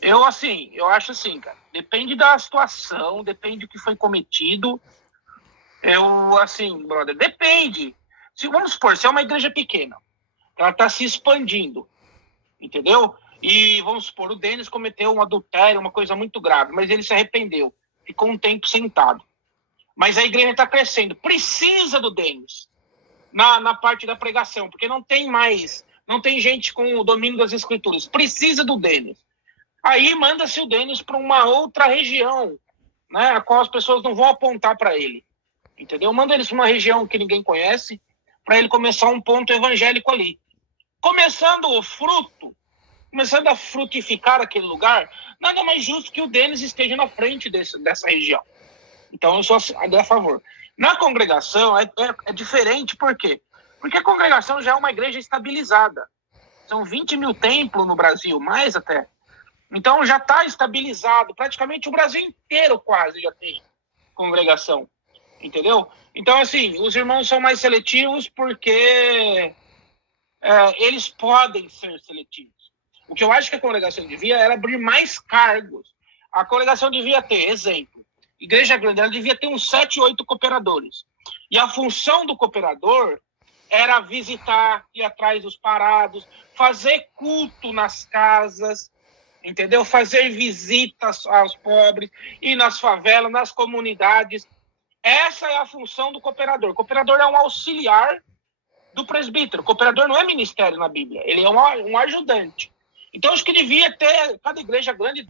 Eu acho assim, cara, depende da situação, depende do que foi cometido. Brother, depende. Vamos supor, se é uma igreja pequena, ela está se expandindo, entendeu? E vamos supor, o Denis cometeu um adultério, uma coisa muito grave, mas ele se arrependeu, ficou um tempo sentado. Mas a igreja está crescendo. Precisa do Denis na parte da pregação, porque não tem gente com o domínio das escrituras. Precisa do Denis. Aí manda-se o Denis para uma outra região, né, a qual as pessoas não vão apontar para ele. Entendeu? Manda eles para uma região que ninguém conhece, para ele começar um ponto evangélico ali. Começando a frutificar aquele lugar, nada mais justo que o Denis esteja na frente dessa região. Então, eu sou a favor. Na congregação, é diferente, por quê? Porque a congregação já é uma igreja estabilizada. São 20 mil templos no Brasil, mais até. Então, já está estabilizado. Praticamente o Brasil inteiro quase já tem congregação. Entendeu? Então, assim, os irmãos são mais seletivos porque eles podem ser seletivos. O que eu acho que a congregação devia era abrir mais cargos. A congregação devia ter, exemplo, igreja grande, ela devia ter uns 7, 8 cooperadores. E a função do cooperador era visitar, ir atrás dos parados, fazer culto nas casas, entendeu? Fazer visitas aos pobres, ir nas favelas, nas comunidades. Essa é a função do cooperador. O cooperador é um auxiliar do presbítero. O cooperador não é ministério na Bíblia, ele é um ajudante. Então, acho que devia ter, cada igreja grande,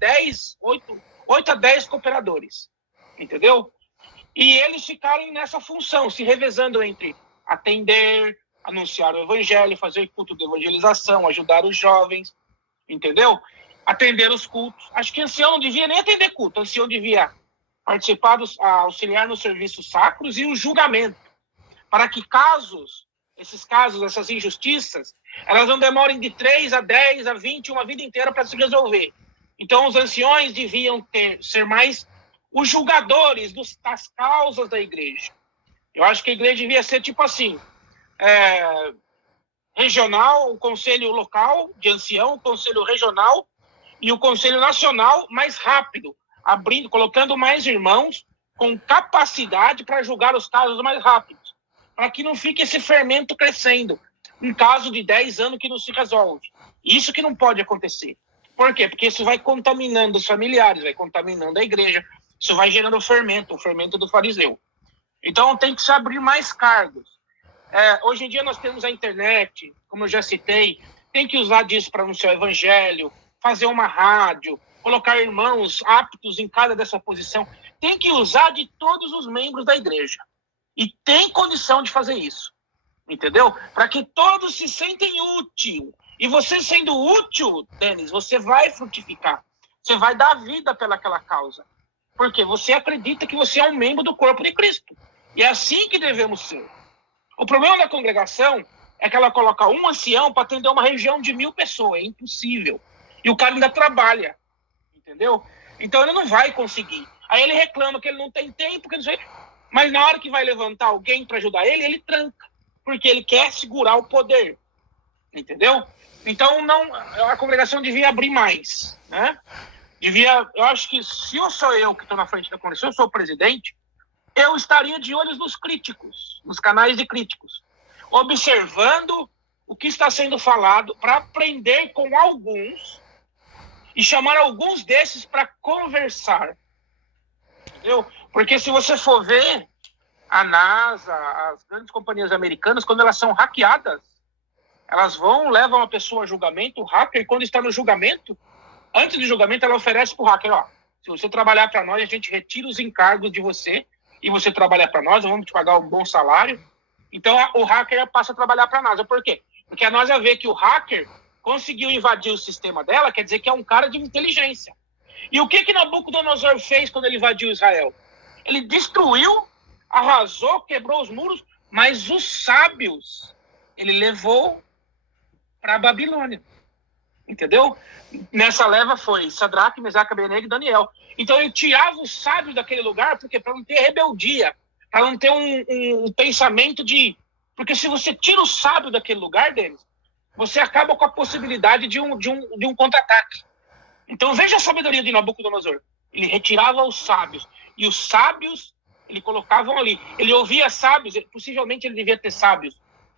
8 a 10 cooperadores, entendeu? E eles ficarem nessa função, se revezando entre atender, anunciar o evangelho, fazer culto de evangelização, ajudar os jovens, entendeu? Atender os cultos. Acho que ancião não devia nem atender culto, ancião devia participar, auxiliar nos serviços sacros e o julgamento, para que esses casos, essas injustiças, elas não demorem de 3 a 10 a 20, uma vida inteira para se resolver. Então, os anciões deviam ser mais os julgadores das causas da igreja. Eu acho que a igreja devia ser tipo assim, regional, o conselho local de ancião, o conselho regional e o conselho nacional mais rápido, colocando mais irmãos com capacidade para julgar os casos mais rápidos, para que não fique esse fermento crescendo. Um caso de 10 anos que não se resolve. Isso que não pode acontecer. Por quê? Porque isso vai contaminando os familiares, vai contaminando a igreja, isso vai gerando o fermento do fariseu. Então tem que se abrir mais cargos. Hoje em dia nós temos a internet, como eu já citei, tem que usar disso para anunciar o evangelho, fazer uma rádio, colocar irmãos aptos em cada dessa posição. Tem que usar de todos os membros da igreja. E tem condição de fazer isso. Entendeu? Para que todos se sentem úteis. E você sendo útil, Denis, você vai frutificar. Você vai dar vida pelaquela causa. Porque você acredita que você é um membro do corpo de Cristo. E é assim que devemos ser. O problema da congregação é que ela coloca um ancião para atender uma região de 1000 pessoas. É impossível. E o cara ainda trabalha. Entendeu? Então ele não vai conseguir. Aí ele reclama que ele não tem tempo, que não sei. Mas na hora que vai levantar alguém para ajudar ele, ele tranca. Porque ele quer segurar o poder. Entendeu? Então a congregação devia abrir mais. Né? Eu acho que se eu sou eu que estou na frente da congregação, eu sou o presidente, eu estaria de olhos nos críticos, nos canais de críticos, observando o que está sendo falado para aprender com alguns e chamar alguns desses para conversar. Entendeu? Porque se você for ver, a NASA, as grandes companhias americanas, quando elas são hackeadas, elas levam a pessoa a julgamento, o hacker, quando está no julgamento, antes do julgamento, ela oferece para o hacker, se você trabalhar para nós, a gente retira os encargos de você, e você trabalhar para nós, vamos te pagar um bom salário. Então, o hacker passa a trabalhar para a NASA. Por quê? Porque a NASA vê que o hacker conseguiu invadir o sistema dela, quer dizer que é um cara de inteligência. E o que Nabucodonosor fez quando ele invadiu Israel? Ele destruiu, arrasou, quebrou os muros, mas os sábios ele levou para a Babilônia. Entendeu? Nessa leva foi Sadraque, Mesaque, Abednego e Daniel. Então ele tirava os sábios daquele lugar, porque para não ter rebeldia, para não ter um pensamento de... Porque se você tira o sábio daquele lugar, Denis, você acaba com a possibilidade de um contra-ataque. Então veja a sabedoria de Nabucodonosor. Ele retirava os sábios. E os sábios, ele colocavam ali. Ele ouvia sábios, possivelmente ele devia ter sábios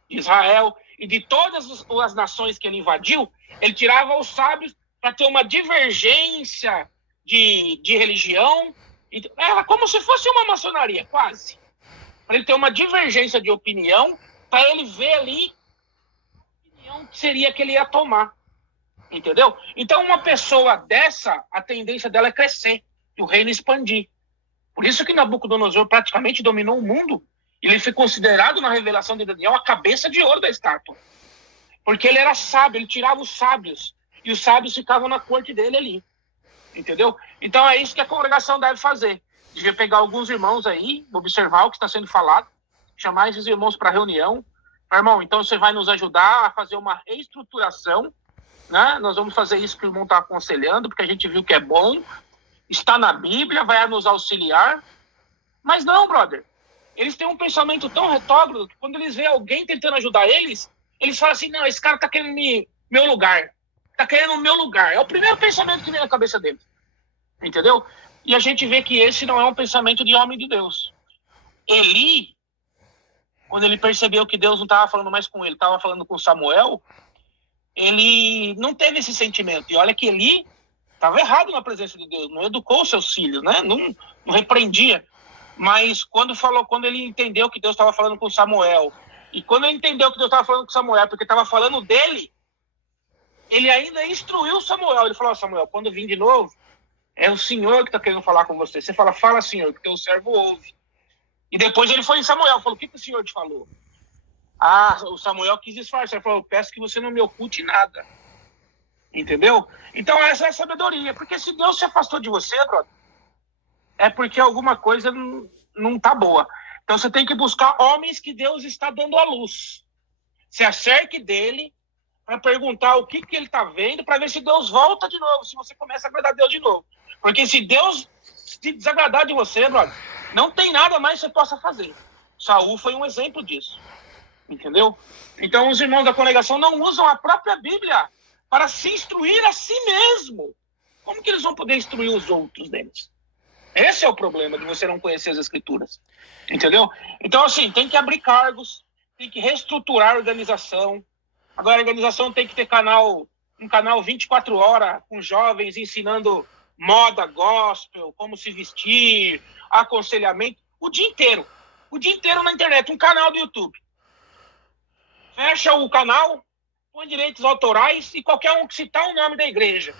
de Israel e de todas as nações que ele invadiu. Ele tirava os sábios para ter uma divergência de religião Era como se fosse uma maçonaria, quase. Para ele ter uma divergência de opinião, para ele ver ali a opinião que seria que ele ia tomar. Entendeu? Então, uma pessoa dessa, a tendência dela é crescer e o reino expandir. Por isso que Nabucodonosor praticamente dominou o mundo. Ele foi considerado na revelação de Daniel a cabeça de ouro da estátua. Porque ele era sábio, ele tirava os sábios. E os sábios ficavam na corte dele ali. Entendeu? Então é isso que a congregação deve fazer. Devia pegar alguns irmãos aí, observar o que está sendo falado, chamar esses irmãos para reunião. Irmão, então você vai nos ajudar a fazer uma reestruturação, né? Nós vamos fazer isso que o irmão está aconselhando, porque a gente viu que é bom, está na Bíblia, vai nos auxiliar. Mas não, brother. Eles têm um pensamento tão retrógrado que quando eles veem alguém tentando ajudar eles, eles falam assim, não, esse cara está querendo meu lugar. Está querendo o meu lugar. É o primeiro pensamento que vem na cabeça deles. Entendeu? E a gente vê que esse não é um pensamento de homem de Deus. Eli, quando ele percebeu que Deus não estava falando mais com ele, estava falando com Samuel, ele não teve esse sentimento. E olha que Eli estava errado na presença de Deus, não educou seus filhos, né? Não repreendia. Mas quando ele entendeu que Deus estava falando com Samuel, e quando ele entendeu que Deus estava falando com Samuel, porque estava falando dele, ele ainda instruiu Samuel. Ele falou, Samuel, quando vir de novo, é o Senhor que está querendo falar com você. Você fala, Senhor, que teu servo ouve. E depois ele foi em Samuel, falou, o que o Senhor te falou? O Samuel quis disfarçar, ele falou, eu peço que você não me oculte nada. Entendeu? Então essa é a sabedoria, porque se Deus se afastou de você, brother, é porque alguma coisa não tá boa. Então você tem que buscar homens que Deus está dando à luz. Se acerque dele para perguntar o que ele está vendo, para ver se Deus volta de novo, se você começa a agradar a Deus de novo. Porque se Deus se desagradar de você, brother, não tem nada mais que você possa fazer. Saul foi um exemplo disso. Entendeu? Então os irmãos da congregação não usam a própria Bíblia para se instruir a si mesmo. Como que eles vão poder instruir os outros deles? Esse é o problema de você não conhecer as Escrituras. Entendeu? Então, assim, tem que abrir cargos, tem que reestruturar a organização. Agora, a organização tem que ter um canal 24 horas com jovens ensinando moda gospel, como se vestir, aconselhamento, o dia inteiro na internet, um canal do YouTube. Fecha o canal, põe direitos autorais e qualquer um que citar o nome da igreja,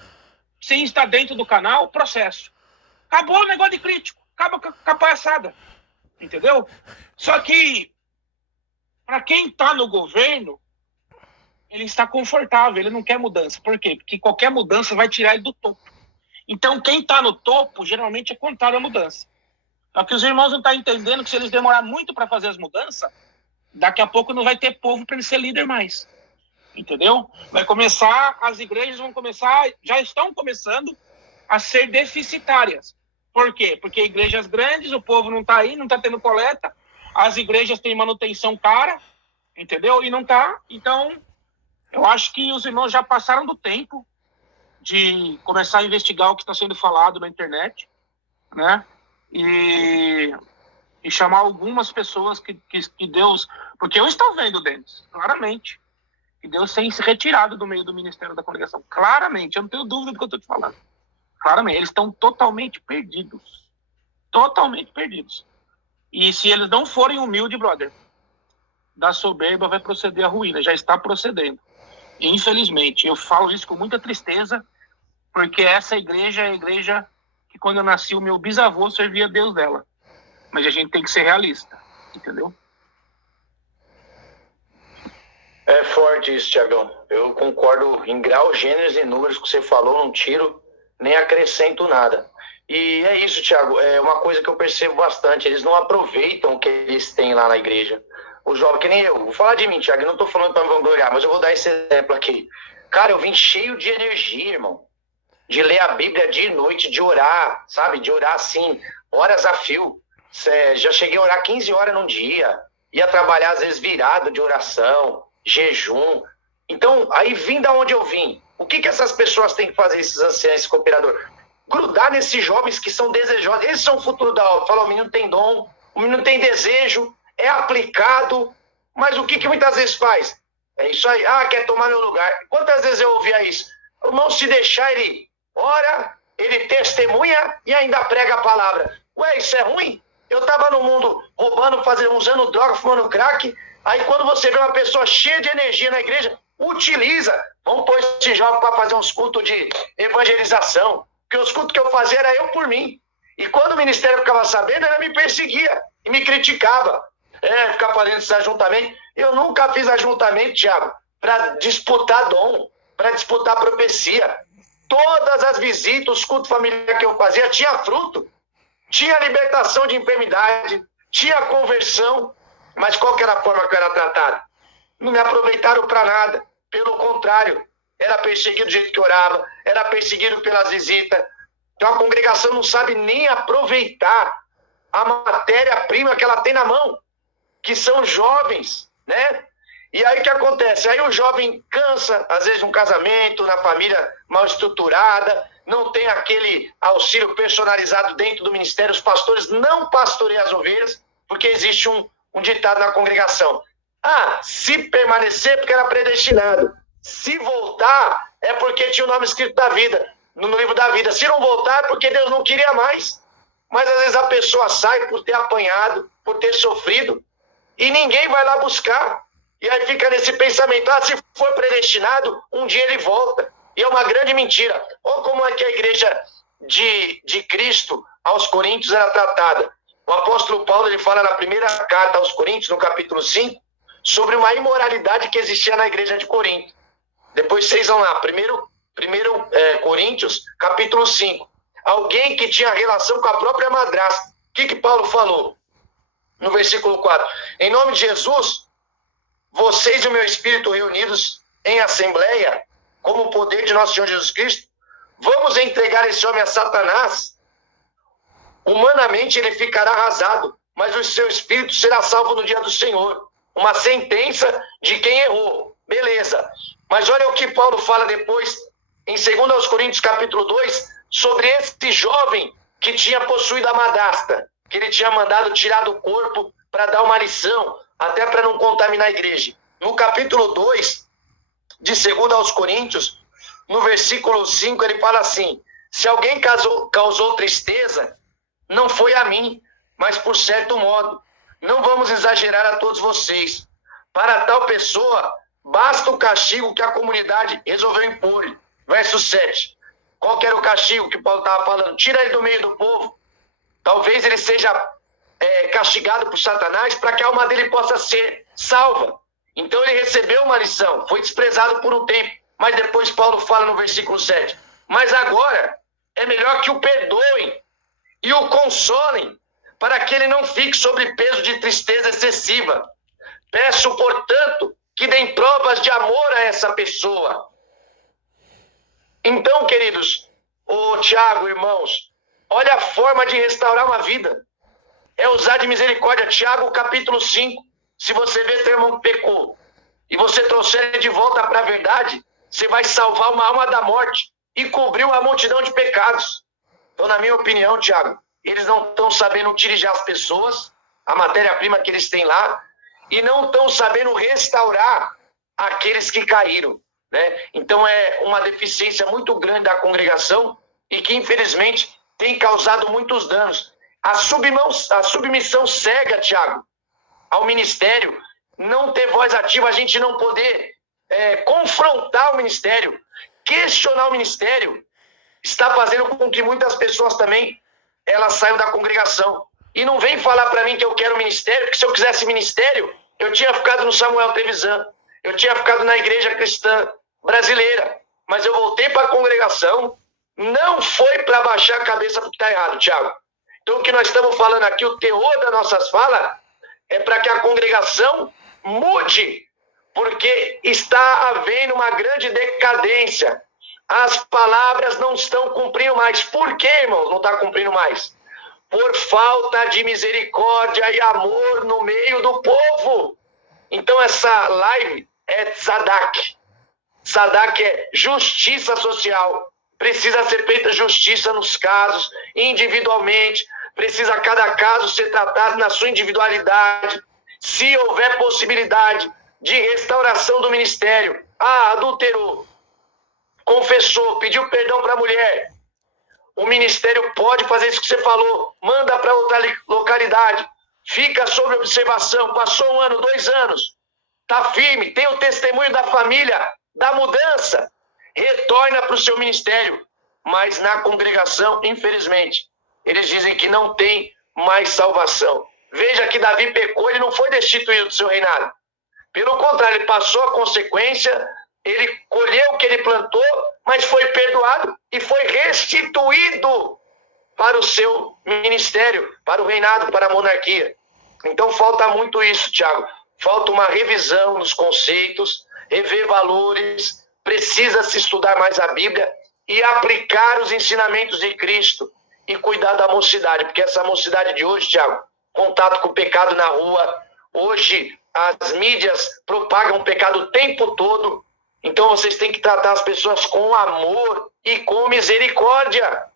sem estar dentro do canal, processo. Acabou o negócio de crítico, acaba com a palhaçada, entendeu? Só que, para quem está no governo, ele está confortável, ele não quer mudança. Por quê? Porque qualquer mudança vai tirar ele do topo. Então, quem está no topo, geralmente é contrário à mudança. Só que os irmãos não estão entendendo que se eles demorar muito para fazer as mudanças, daqui a pouco não vai ter povo para ele ser líder mais. Entendeu? As igrejas já estão começando a ser deficitárias. Por quê? Porque igrejas grandes, o povo não está aí, não está tendo coleta, as igrejas têm manutenção cara, entendeu? E não está. Então, eu acho que os irmãos já passaram do tempo de começar a investigar o que está sendo falado na internet, né? E chamar algumas pessoas que Deus... Porque eu estou vendo, Denis, claramente, que Deus tem se retirado do meio do ministério da congregação. Claramente, eu não tenho dúvida do que eu estou te falando. Claramente, eles estão totalmente perdidos. Totalmente perdidos. E se eles não forem humildes, brother, da soberba vai proceder a ruína. Já está procedendo. E, infelizmente, eu falo isso com muita tristeza, porque essa igreja é a igreja que, quando eu nasci, o meu bisavô servia a Deus dela. Mas a gente tem que ser realista, entendeu? É forte isso, Tiagão. Eu concordo em grau, gêneros e números que você falou, não tiro nem acrescento nada. E é isso, Tiago, é uma coisa que eu percebo bastante, eles não aproveitam o que eles têm lá na igreja. O jovem, que nem eu, vou falar de mim, Tiago, eu não estou falando para me vangloriar, mas eu vou dar esse exemplo aqui. Cara, eu vim cheio de energia, irmão, de ler a Bíblia dia e noite, de orar, sabe, de orar assim, horas a fio. Já cheguei a orar 15 horas num dia, ia trabalhar às vezes virado de oração, jejum. Então, aí vim da onde eu vim. O que essas pessoas têm que fazer, esses anciãos, esse cooperador? Grudar nesses jovens que são desejosos. Eles são o futuro da obra. Fala, o menino tem dom, o menino tem desejo, é aplicado, mas o que muitas vezes faz? É isso aí, quer tomar meu lugar. Quantas vezes eu ouvia isso? O irmão, se deixar, ele ora, ele testemunha e ainda prega a palavra. Ué, isso é ruim? Eu tava no mundo roubando, usando droga, fumando crack. Aí quando você vê uma pessoa cheia de energia na igreja, utiliza. Vamos pôr esse jovem para fazer uns cultos de evangelização. Porque os cultos que eu fazia era eu por mim. E quando o ministério ficava sabendo, ela me perseguia e me criticava. Ficar fazendo esse ajuntamento. Eu nunca fiz ajuntamento, Thiago, para disputar dom, para disputar profecia. Todas as visitas, os cultos familiares que eu fazia, tinha fruto. Tinha libertação de enfermidade, tinha conversão. Mas qual que era a forma que eu era tratado? Não me aproveitaram para nada. Pelo contrário, era perseguido do jeito que orava, era perseguido pelas visitas. Então a congregação não sabe nem aproveitar a matéria-prima que ela tem na mão, que são jovens, né? E aí o que acontece? Aí o jovem cansa, às vezes, num casamento, na família mal estruturada, não tem aquele auxílio personalizado dentro do ministério. Os pastores não pastoreiam as ovelhas, porque existe um ditado na congregação. Se permanecer, porque era predestinado. Se voltar, é porque tinha o nome escrito da vida, no livro da vida. Se não voltar, é porque Deus não queria mais. Mas às vezes a pessoa sai por ter apanhado, por ter sofrido, e ninguém vai lá buscar. E aí fica nesse pensamento, se for predestinado, um dia ele volta. E é uma grande mentira. Olha como é que a igreja de Cristo aos Coríntios era tratada. O apóstolo Paulo, ele fala na primeira carta aos Coríntios, no capítulo 5, sobre uma imoralidade que existia na igreja de Corinto. Depois vocês vão lá, primeiro Coríntios, capítulo 5. Alguém que tinha relação com a própria madrasta. O que Paulo falou? No versículo 4. Em nome de Jesus, vocês e o meu espírito reunidos em assembleia, como o poder de nosso Senhor Jesus Cristo, vamos entregar esse homem a Satanás. Humanamente ele ficará arrasado, mas o seu espírito será salvo no dia do Senhor. Uma sentença de quem errou. Beleza. Mas olha o que Paulo fala depois, em 2 Coríntios capítulo 2, sobre esse jovem que tinha possuído a madrasta, que ele tinha mandado tirar do corpo para dar uma lição, até para não contaminar a igreja. No capítulo 2, de 2 Coríntios, no versículo 5, ele fala assim: se alguém causou tristeza, não foi a mim, mas por certo modo. Não vamos exagerar a todos vocês. Para tal pessoa, basta o castigo que a comunidade resolveu impor. Verso 7. Qual que era o castigo que Paulo estava falando? Tira ele do meio do povo. Talvez ele seja castigado por Satanás para que a alma dele possa ser salva. Então ele recebeu uma lição, foi desprezado por um tempo. Mas depois Paulo fala no versículo 7. Mas agora é melhor que o perdoem e o consolem, para que ele não fique sob peso de tristeza excessiva. Peço, portanto, que deem provas de amor a essa pessoa. Então, queridos, Tiago, irmãos, olha a forma de restaurar uma vida. É usar de misericórdia. Tiago, capítulo 5. Se você vê teu irmão que pecou e você trouxer ele de volta para a verdade, você vai salvar uma alma da morte e cobrir uma multidão de pecados. Então, na minha opinião, Tiago, eles não estão sabendo utilizar as pessoas, a matéria-prima que eles têm lá, e não estão sabendo restaurar aqueles que caíram, né? Então é uma deficiência muito grande da congregação e que, infelizmente, tem causado muitos danos. A submissão cega, Tiago, ao ministério, não ter voz ativa, a gente não poder confrontar o ministério, questionar o ministério, está fazendo com que muitas pessoas também elas saiam da congregação. E não vem falar para mim que eu quero ministério, porque se eu quisesse ministério, eu tinha ficado no Samuel Trevisan, eu tinha ficado na igreja cristã brasileira, mas eu voltei para a congregação, não foi para baixar a cabeça porque está errado, Tiago. Então o que nós estamos falando aqui, o teor das nossas falas, é para que a congregação mude, porque está havendo uma grande decadência. As palavras não estão cumprindo mais. Por que, irmãos, não está cumprindo mais? Por falta de misericórdia e amor no meio do povo. Então essa live é Sadak. Sadak é justiça social. Precisa ser feita justiça nos casos, individualmente. Precisa cada caso ser tratado na sua individualidade. Se houver possibilidade de restauração do ministério, adulterou, confessou, pediu perdão para a mulher, O ministério pode fazer isso que você falou. Manda para outra localidade. Fica sob observação. Passou 1 ano, 2 anos. Está firme. Tem o testemunho da família, da mudança. Retorna para o seu ministério. Mas na congregação, infelizmente, eles dizem que não tem mais salvação. Veja que Davi pecou, ele não foi destituído do seu reinado. Pelo contrário, ele passou a consequência, ele colheu o que ele plantou, mas foi perdoado e foi restituído para o seu ministério, para o reinado, para a monarquia. Então falta muito isso, Tiago. Falta uma revisão dos conceitos, rever valores, precisa se estudar mais a Bíblia e aplicar os ensinamentos de Cristo e cuidar da mocidade, porque essa mocidade de hoje, Tiago, contato com o pecado na rua, hoje as mídias propagam o pecado o tempo todo, então vocês têm que tratar as pessoas com amor e com misericórdia,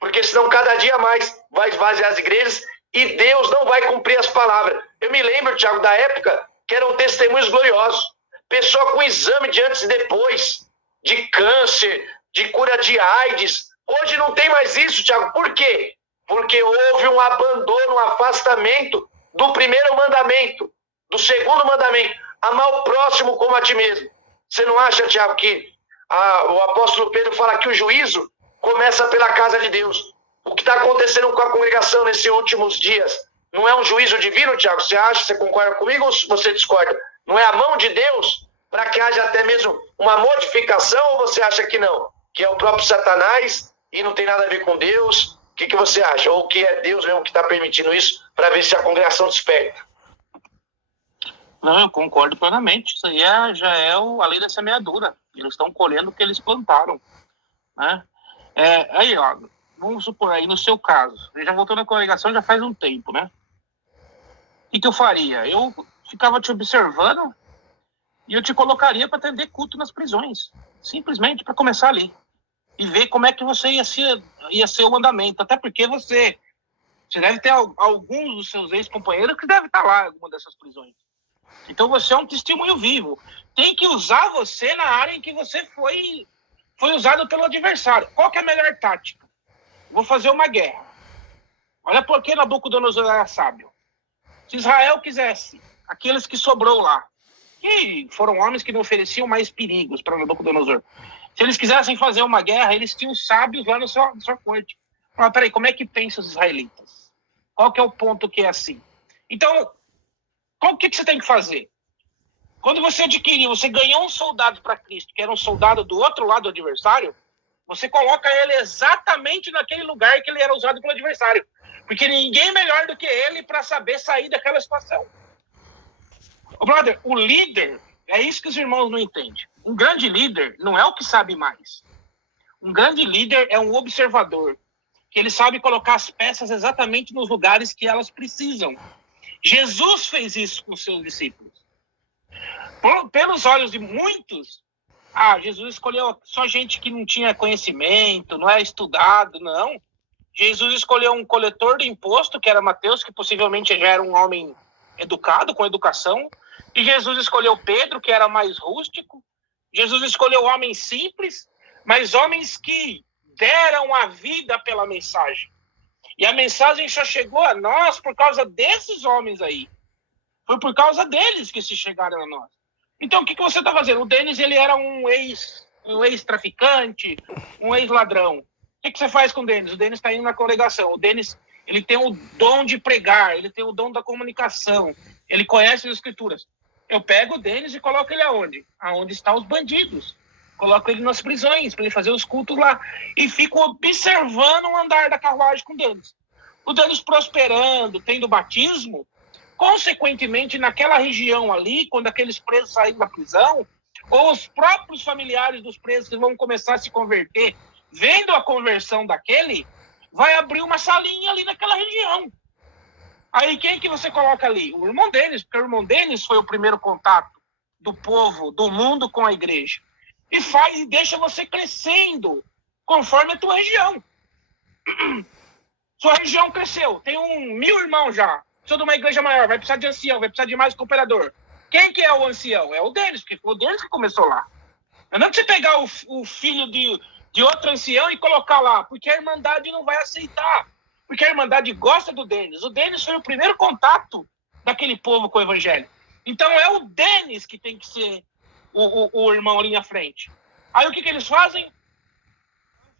porque senão cada dia mais vai esvaziar as igrejas e Deus não vai cumprir as palavras. Eu me lembro, Tiago, da época que eram testemunhos gloriosos, pessoa com exame de antes e depois, de câncer, de cura de AIDS. Hoje não tem mais isso, Tiago. Por quê? Porque houve um abandono, um afastamento do primeiro mandamento, do segundo mandamento, amar o próximo como a ti mesmo. Você não acha, Tiago, que o apóstolo Pedro fala que o juízo começa pela casa de Deus? O que está acontecendo com a congregação nesses últimos dias não é um juízo divino, Tiago? Você acha, você concorda comigo ou você discorda? Não é a mão de Deus para que haja até mesmo uma modificação, ou você acha que não? Que é o próprio Satanás e não tem nada a ver com Deus? O que você acha? Ou que é Deus mesmo que está permitindo isso para ver se a congregação desperta? Não, eu concordo plenamente. Isso aí já é a lei da semeadura. Eles estão colhendo o que eles plantaram, né? Aí, ó, vamos supor aí no seu caso, ele já voltou na congregação já faz um tempo, né? O que eu faria? Eu ficava te observando e eu te colocaria para atender culto nas prisões, simplesmente para começar ali e ver como é que você ia ser o andamento, até porque você deve ter alguns dos seus ex-companheiros que devem estar lá em alguma dessas prisões. Então você é um testemunho vivo. Tem que usar você na área em que você foi usado pelo adversário. Qual que é a melhor tática? Vou fazer uma guerra. Olha por que Nabucodonosor era sábio. Se Israel quisesse, aqueles que sobrou lá, que foram homens que não ofereciam mais perigos para Nabucodonosor, se eles quisessem fazer uma guerra, eles tinham sábios lá na sua corte. Ah, peraí, como é que pensam os israelitas? Qual que é o ponto que é assim? Então, o que você tem que fazer? Quando você você ganhou um soldado para Cristo, que era um soldado do outro lado do adversário, você coloca ele exatamente naquele lugar que ele era usado pelo adversário. Porque ninguém é melhor do que ele para saber sair daquela situação. Brother, o líder, é isso que os irmãos não entendem. Um grande líder não é o que sabe mais. Um grande líder é um observador, que ele sabe colocar as peças exatamente nos lugares que elas precisam. Jesus fez isso com seus discípulos. Pelos olhos de muitos, Jesus escolheu só gente que não tinha conhecimento, não é estudado, não. Jesus escolheu um coletor de imposto, que era Mateus, que possivelmente já era um homem educado, com educação. E Jesus escolheu Pedro, que era mais rústico. Jesus escolheu homens simples, mas homens que deram a vida pela mensagem. E a mensagem só chegou a nós por causa desses homens aí. Foi por causa deles que se chegaram a nós. Então, o que você está fazendo? O Denis, ele era um ex-traficante, um ex-ladrão. O que você faz com o Denis? O Denis está indo na congregação. O Denis, ele tem o dom de pregar, ele tem o dom da comunicação, ele conhece as escrituras. Eu pego o Denis e coloco ele aonde? Aonde estão os bandidos. Coloco ele nas prisões, para ele fazer os cultos lá. E fico observando o andar da carruagem com o Denis. O Denis prosperando, tendo batismo, consequentemente, naquela região ali, quando aqueles presos saírem da prisão, ou os próprios familiares dos presos que vão começar a se converter, vendo a conversão daquele, vai abrir uma salinha ali naquela região. Aí quem que você coloca ali? O irmão Denis, porque o irmão Denis foi o primeiro contato do povo, do mundo com a igreja. E deixa você crescendo conforme a tua região. Sua região cresceu, tem 1.000 irmãos já. Precisa de uma igreja maior, vai precisar de ancião, vai precisar de mais cooperador. Quem que é o ancião? É o Denis, porque foi o Denis que começou lá. Não é que você pegar o filho de outro ancião e colocar lá, porque a Irmandade não vai aceitar, porque a Irmandade gosta do Denis. O Denis foi o primeiro contato daquele povo com o Evangelho. Então é o Denis que tem que ser o irmão ali na frente. Aí o que eles fazem?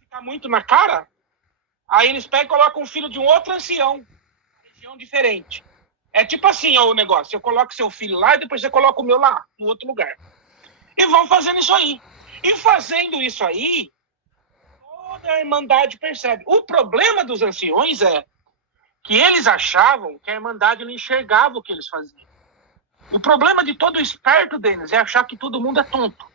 Ficar muito na cara, aí eles pegam e colocam o filho de um outro ancião, região diferente. É tipo assim, ó, o negócio, eu coloco seu filho lá e depois você coloca o meu lá, no outro lugar. E vão fazendo isso aí. E fazendo isso aí, toda a Irmandade percebe. O problema dos anciões é que eles achavam que a Irmandade não enxergava o que eles faziam. O problema de todo esperto deles é achar que todo mundo é tonto.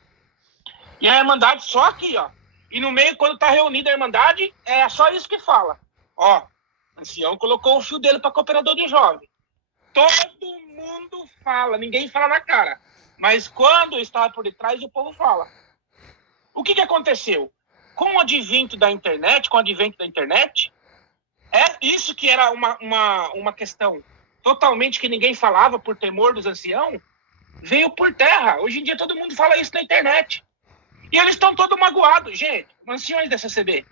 E a Irmandade só aqui, ó. E no meio, quando está reunida a Irmandade, é só isso que fala. Ó, o ancião colocou o fio dele para cooperador de jovem. Todo mundo fala, ninguém fala na cara. Mas quando está por detrás, o povo fala. O que aconteceu? Com o advento da internet, é isso que era uma questão totalmente que ninguém falava por temor dos anciãos, veio por terra. Hoje em dia todo mundo fala isso na internet. E eles estão todos magoados. Gente, anciões da CCB,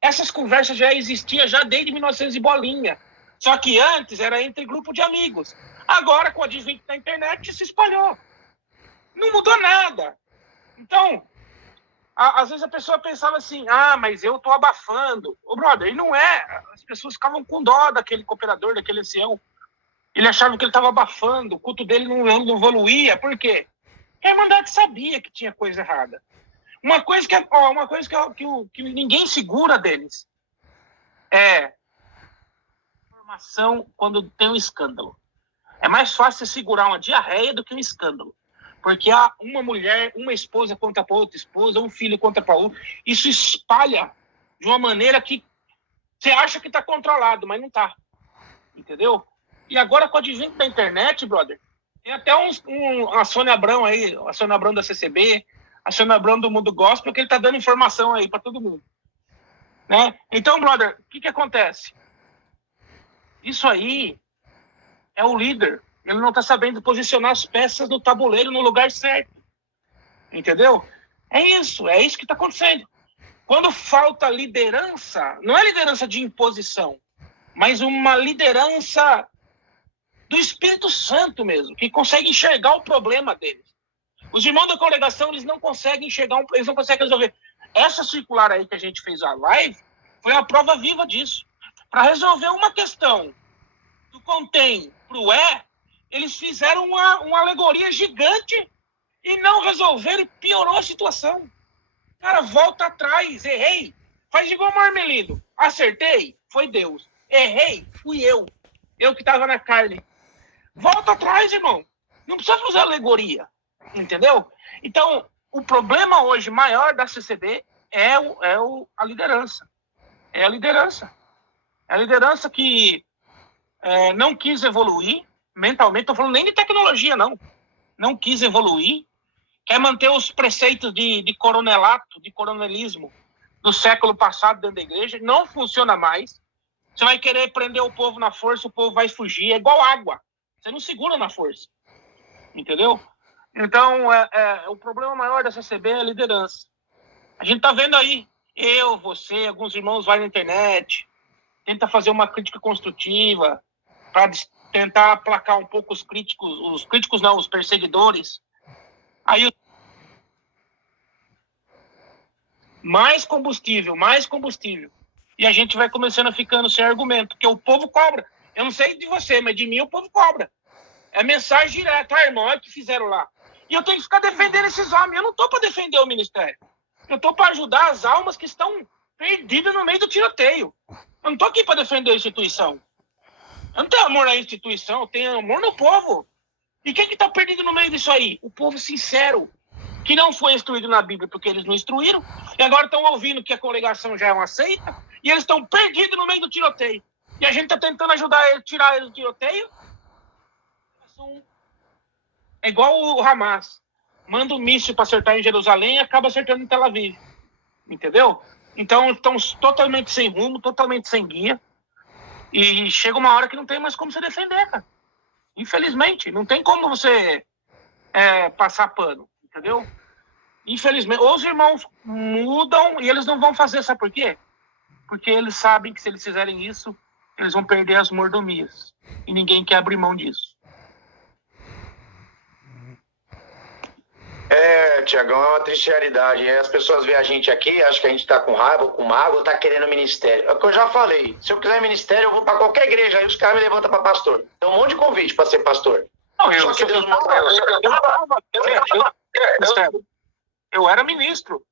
essas conversas já existiam já desde 1900 e bolinha. Só que antes era entre grupo de amigos. Agora, com o advento da internet, se espalhou. Não mudou nada. Então, às vezes a pessoa pensava assim, mas eu tô abafando. Ô, brother, e não é. As pessoas ficavam com dó daquele cooperador, daquele ancião. Ele achava que ele estava abafando, o culto dele não evoluía. Por quê? Porque a Irmandade sabia que tinha coisa errada. Uma coisa que ninguém segura deles é informação quando tem um escândalo. É mais fácil segurar uma diarreia do que um escândalo. Porque há uma mulher, uma esposa conta para outra esposa, um filho conta para outro. Isso espalha de uma maneira que você acha que está controlado, mas não está. Entendeu? E agora, com o advento da internet, brother, tem até a Sônia Abrão aí, a Sônia Abrão da CCB, a Sônia Abrão do Mundo Gospel, que ele tá dando informação aí para todo mundo. Né? Então, brother, o que acontece? Isso aí é o líder. Ele não tá sabendo posicionar as peças do tabuleiro no lugar certo. Entendeu? É isso que tá acontecendo. Quando falta liderança, não é liderança de imposição, mas uma liderança do Espírito Santo mesmo, que consegue enxergar o problema deles. Os irmãos da congregação, eles não conseguem enxergar, eles não conseguem resolver. Essa circular aí que a gente fez a live foi a prova viva disso. Para resolver uma questão do contém para o eles fizeram uma alegoria gigante e não resolveram e piorou a situação. Cara, volta atrás, errei. Faz igual o Marmelino. Acertei, foi Deus. Errei, fui eu. Eu que estava na carne. Volta atrás, irmão. Não precisa fazer alegoria. Entendeu? Então, o problema hoje maior da CCB é a liderança. É a liderança. É a liderança que não quis evoluir mentalmente. Estou falando nem de tecnologia, não. Não quis evoluir. Quer manter os preceitos de coronelato, de coronelismo do século passado dentro da igreja. Não funciona mais. Você vai querer prender o povo na força, o povo vai fugir. É igual água. Você não segura na força. Entendeu? Então, o problema maior da CCB é a liderança. A gente tá vendo aí, eu, você, alguns irmãos vai na internet, tenta fazer uma crítica construtiva para tentar aplacar um pouco os críticos não, os perseguidores. Aí, mais combustível. E a gente vai começando a ficando sem argumento, porque o povo cobra. Eu não sei de você, mas de mim o povo cobra. É mensagem direta, irmão, olha o que fizeram lá. E eu tenho que ficar defendendo esses homens. Eu não estou para defender o ministério. Eu estou para ajudar as almas que estão perdidas no meio do tiroteio. Eu não estou aqui para defender a instituição. Eu não tenho amor à instituição, eu tenho amor no povo. E quem que está perdido no meio disso aí? O povo sincero, que não foi instruído na Bíblia porque eles não instruíram, e agora estão ouvindo que a congregação já é uma seita, e eles estão perdidos no meio do tiroteio. E a gente está tentando ajudar eles, tirar eles do tiroteio. É igual o Hamas. Manda um míssil para acertar em Jerusalém e acaba acertando em Tel Aviv. Entendeu? Então, estão totalmente sem rumo, totalmente sem guia. E chega uma hora que não tem mais como você defender, cara. Infelizmente, não tem como você passar pano. Entendeu? Infelizmente, ou os irmãos mudam e eles não vão fazer, sabe por quê? Porque eles sabem que se eles fizerem isso, eles vão perder as mordomias. E ninguém quer abrir mão disso. Tiagão, é uma triste realidade. As pessoas veem a gente aqui, acham que a gente tá com raiva, ou com mágoa, ou tá querendo ministério. É o que eu já falei. Se eu quiser ministério, eu vou pra qualquer igreja. Aí os caras me levantam pra pastor. Tem um monte de convite pra ser pastor. Não, eu era ministro.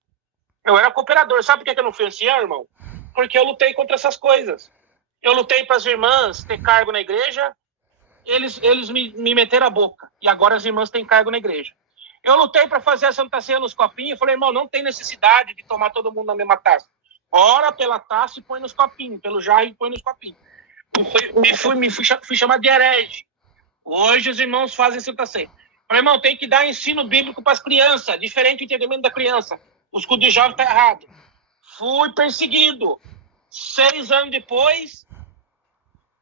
Eu era cooperador. Sabe por que eu não fui ancião, irmão? Porque eu lutei contra essas coisas. Eu lutei para as irmãs ter cargo na igreja. Eles me meteram a boca. E agora as irmãs têm cargo na igreja. Eu lutei para fazer a Santa Ceia nos copinhos. Eu falei, irmão, não tem necessidade de tomar todo mundo na mesma taça. Ora pela taça e põe nos copinhos. Pelo jarro e põe nos copinhos. Fui chamado de herege. Hoje os irmãos fazem Santa Ceia. Falei, irmão, tem que dar ensino bíblico para as crianças. Diferente do entendimento da criança. Os cultos de jovem estão errados. Fui perseguido. 6 anos depois,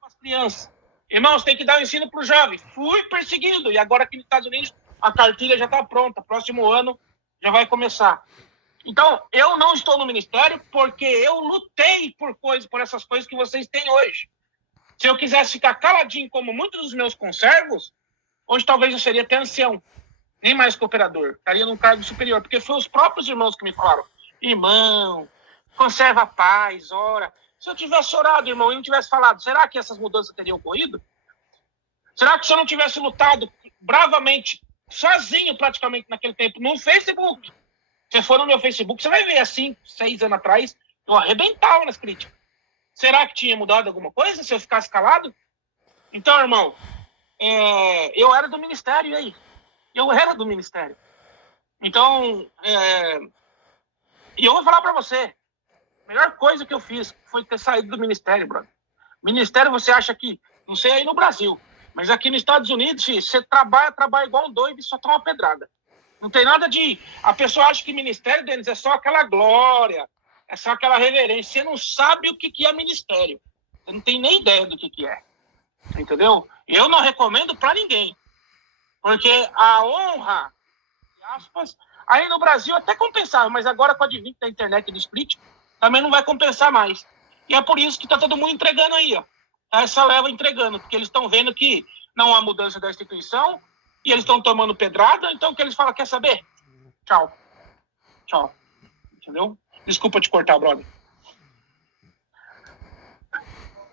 as crianças. Irmãos, tem que dar o ensino para o jovem. Fui perseguido. E agora aqui nos Estados Unidos, a cartilha já está pronta. Próximo ano já vai começar. Então, eu não estou no ministério porque eu lutei por essas coisas que vocês têm hoje. Se eu quisesse ficar caladinho como muitos dos meus conservos, hoje talvez eu seria até ancião. Nem mais cooperador. Estaria num cargo superior. Porque foi os próprios irmãos que me falaram. Irmão, conserva a paz, ora. Se eu tivesse orado, irmão, e não tivesse falado, será que essas mudanças teriam ocorrido? Será que se eu não tivesse lutado bravamente, sozinho praticamente naquele tempo, no Facebook? Se for no meu Facebook, você vai ver assim, 6 anos atrás, eu arrebentava nas críticas. Será que tinha mudado alguma coisa se eu ficasse calado? Então, irmão, eu era do ministério, e aí? Eu era do ministério. Então, e eu vou falar para você, a melhor coisa que eu fiz foi ter saído do ministério, brother. Ministério, você acha que, não sei aí no Brasil, mas aqui nos Estados Unidos, filho, você trabalha igual um doido e só toma pedrada. Não tem nada de... A pessoa acha que ministério, Denis, é só aquela glória, é só aquela reverência. Você não sabe o que é ministério. Você não tem nem ideia do que é. Entendeu? Eu não recomendo para ninguém. Porque a honra, aspas, aí no Brasil até compensava, mas agora com a advento da internet e do split, também não vai compensar mais. E é por isso que tá todo mundo entregando aí, ó. Essa leva entregando, porque eles estão vendo que não há mudança da instituição e eles estão tomando pedrada, então o que eles falam, quer saber? Tchau. Tchau. Entendeu? Desculpa te cortar, brother.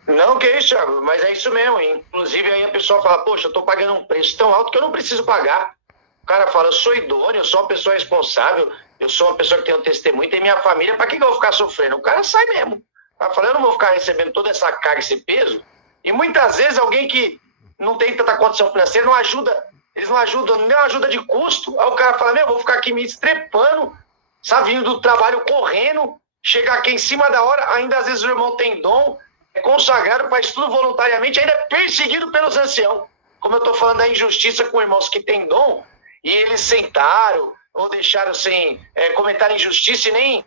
Não, que isso, Thiago, mas é isso mesmo. Inclusive aí a pessoa fala, poxa, eu tô pagando um preço tão alto que eu não preciso pagar. O cara fala, eu sou idôneo, eu sou uma pessoa responsável, eu sou uma pessoa que tem um testemunho, tem minha família, pra que eu vou ficar sofrendo? O cara sai mesmo. Tá falando, eu não vou ficar recebendo toda essa carga, esse peso. E muitas vezes alguém que não tem tanta condição financeira não ajuda, eles não ajudam, nem ajuda de custo. Aí o cara fala, eu vou ficar aqui me estrepando, sabe, vindo do trabalho correndo, chegar aqui em cima da hora, ainda às vezes o irmão tem dom, é consagrado, faz tudo voluntariamente, ainda é perseguido pelos anciãos. Como eu estou falando da injustiça com irmãos que têm dom, e eles sentaram ou deixaram sem comentar injustiça e nem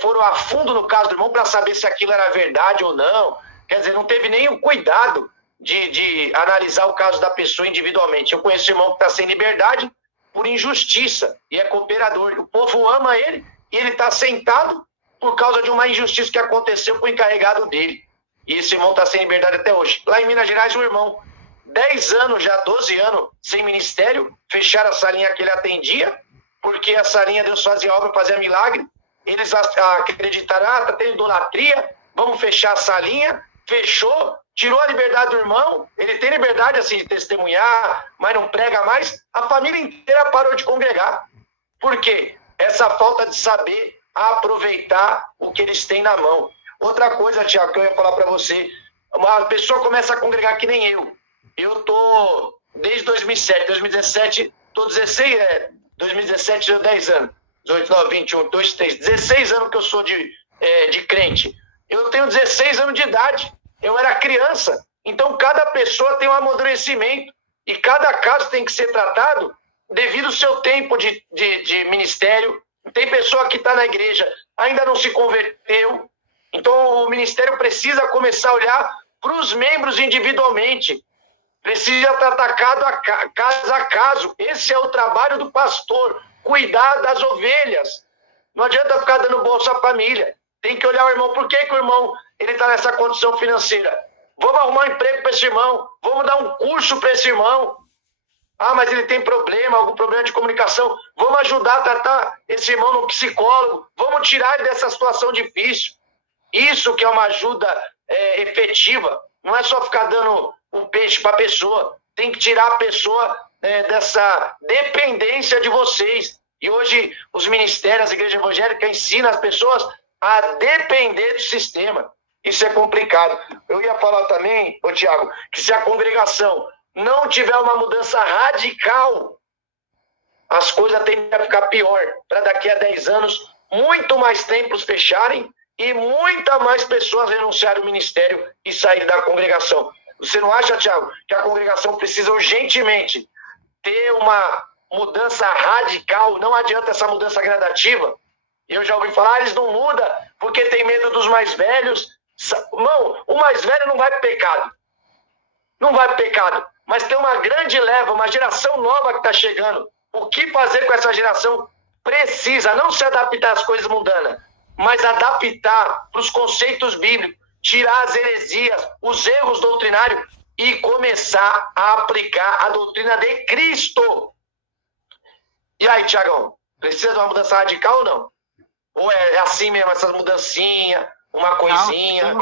foram a fundo no caso do irmão para saber se aquilo era verdade ou não. Quer dizer, não teve nem o cuidado de analisar o caso da pessoa individualmente. Eu conheço irmão que está sem liberdade por injustiça e é cooperador. O povo ama ele e ele está sentado por causa de uma injustiça que aconteceu com o encarregado dele. E esse irmão está sem liberdade até hoje. Lá em Minas Gerais, o irmão, 10 anos já, 12 anos sem ministério, fecharam a salinha que ele atendia, porque a salinha Deus fazia obra, fazia milagre. Eles acreditaram, tá tendo idolatria, vamos fechar a salinha. Fechou, tirou a liberdade do irmão, ele tem liberdade assim de testemunhar, mas não prega mais. A família inteira parou de congregar. Por quê? Essa falta de saber aproveitar o que eles têm na mão. Outra coisa, Tiago, que eu ia falar para você, uma pessoa começa a congregar que nem eu. Eu tô desde 2007, 2017, tô 2017 deu 10 anos, 18, 9, 21, 2, 3, 16 anos que eu sou de crente. Eu tenho 16 anos de idade, eu era criança. Então cada pessoa tem um amadurecimento e cada caso tem que ser tratado devido ao seu tempo de ministério. Tem pessoa que está na igreja, ainda não se converteu. Então o ministério precisa começar a olhar para os membros individualmente. Precisa tratar caso a caso. Esse é o trabalho do pastor. cuidar das ovelhas. Não adianta ficar dando bolsa à família. Tem que olhar o irmão. Por que o irmão está nessa condição financeira? Vamos arrumar um emprego para esse irmão. Vamos dar um curso para esse irmão. Ah, mas ele tem problema, algum problema de comunicação. Vamos ajudar a tratar esse irmão no psicólogo. Vamos tirar ele dessa situação difícil. Isso que é uma ajuda efetiva. Não é só ficar dando um peixe para a pessoa. Tem que tirar a pessoa dessa dependência de vocês. E hoje os ministérios, a igreja evangélica ensinam as pessoas a depender do sistema. Isso é complicado. Eu ia falar também, Tiago, que se a congregação não tiver uma mudança radical, as coisas tendem a ficar pior. Para daqui a 10 anos, muito mais templos fecharem e muita mais pessoas renunciarem ao ministério e saírem da congregação. Você não acha, Tiago, que a congregação precisa urgentemente ter uma mudança radical? Não adianta essa mudança gradativa. Eu já ouvi falar, eles não mudam porque tem medo dos mais velhos. Irmão, o mais velho não vai para pecado. Não vai para pecado. Mas tem uma grande leva, uma geração nova que está chegando. O que fazer com essa geração? Precisa não se adaptar às coisas mundanas, mas adaptar para os conceitos bíblicos, tirar as heresias, os erros doutrinários e começar a aplicar a doutrina de Cristo. E aí, Tiagão, precisa de uma mudança radical ou não? Ou é assim mesmo, essas mudancinhas, uma coisinha?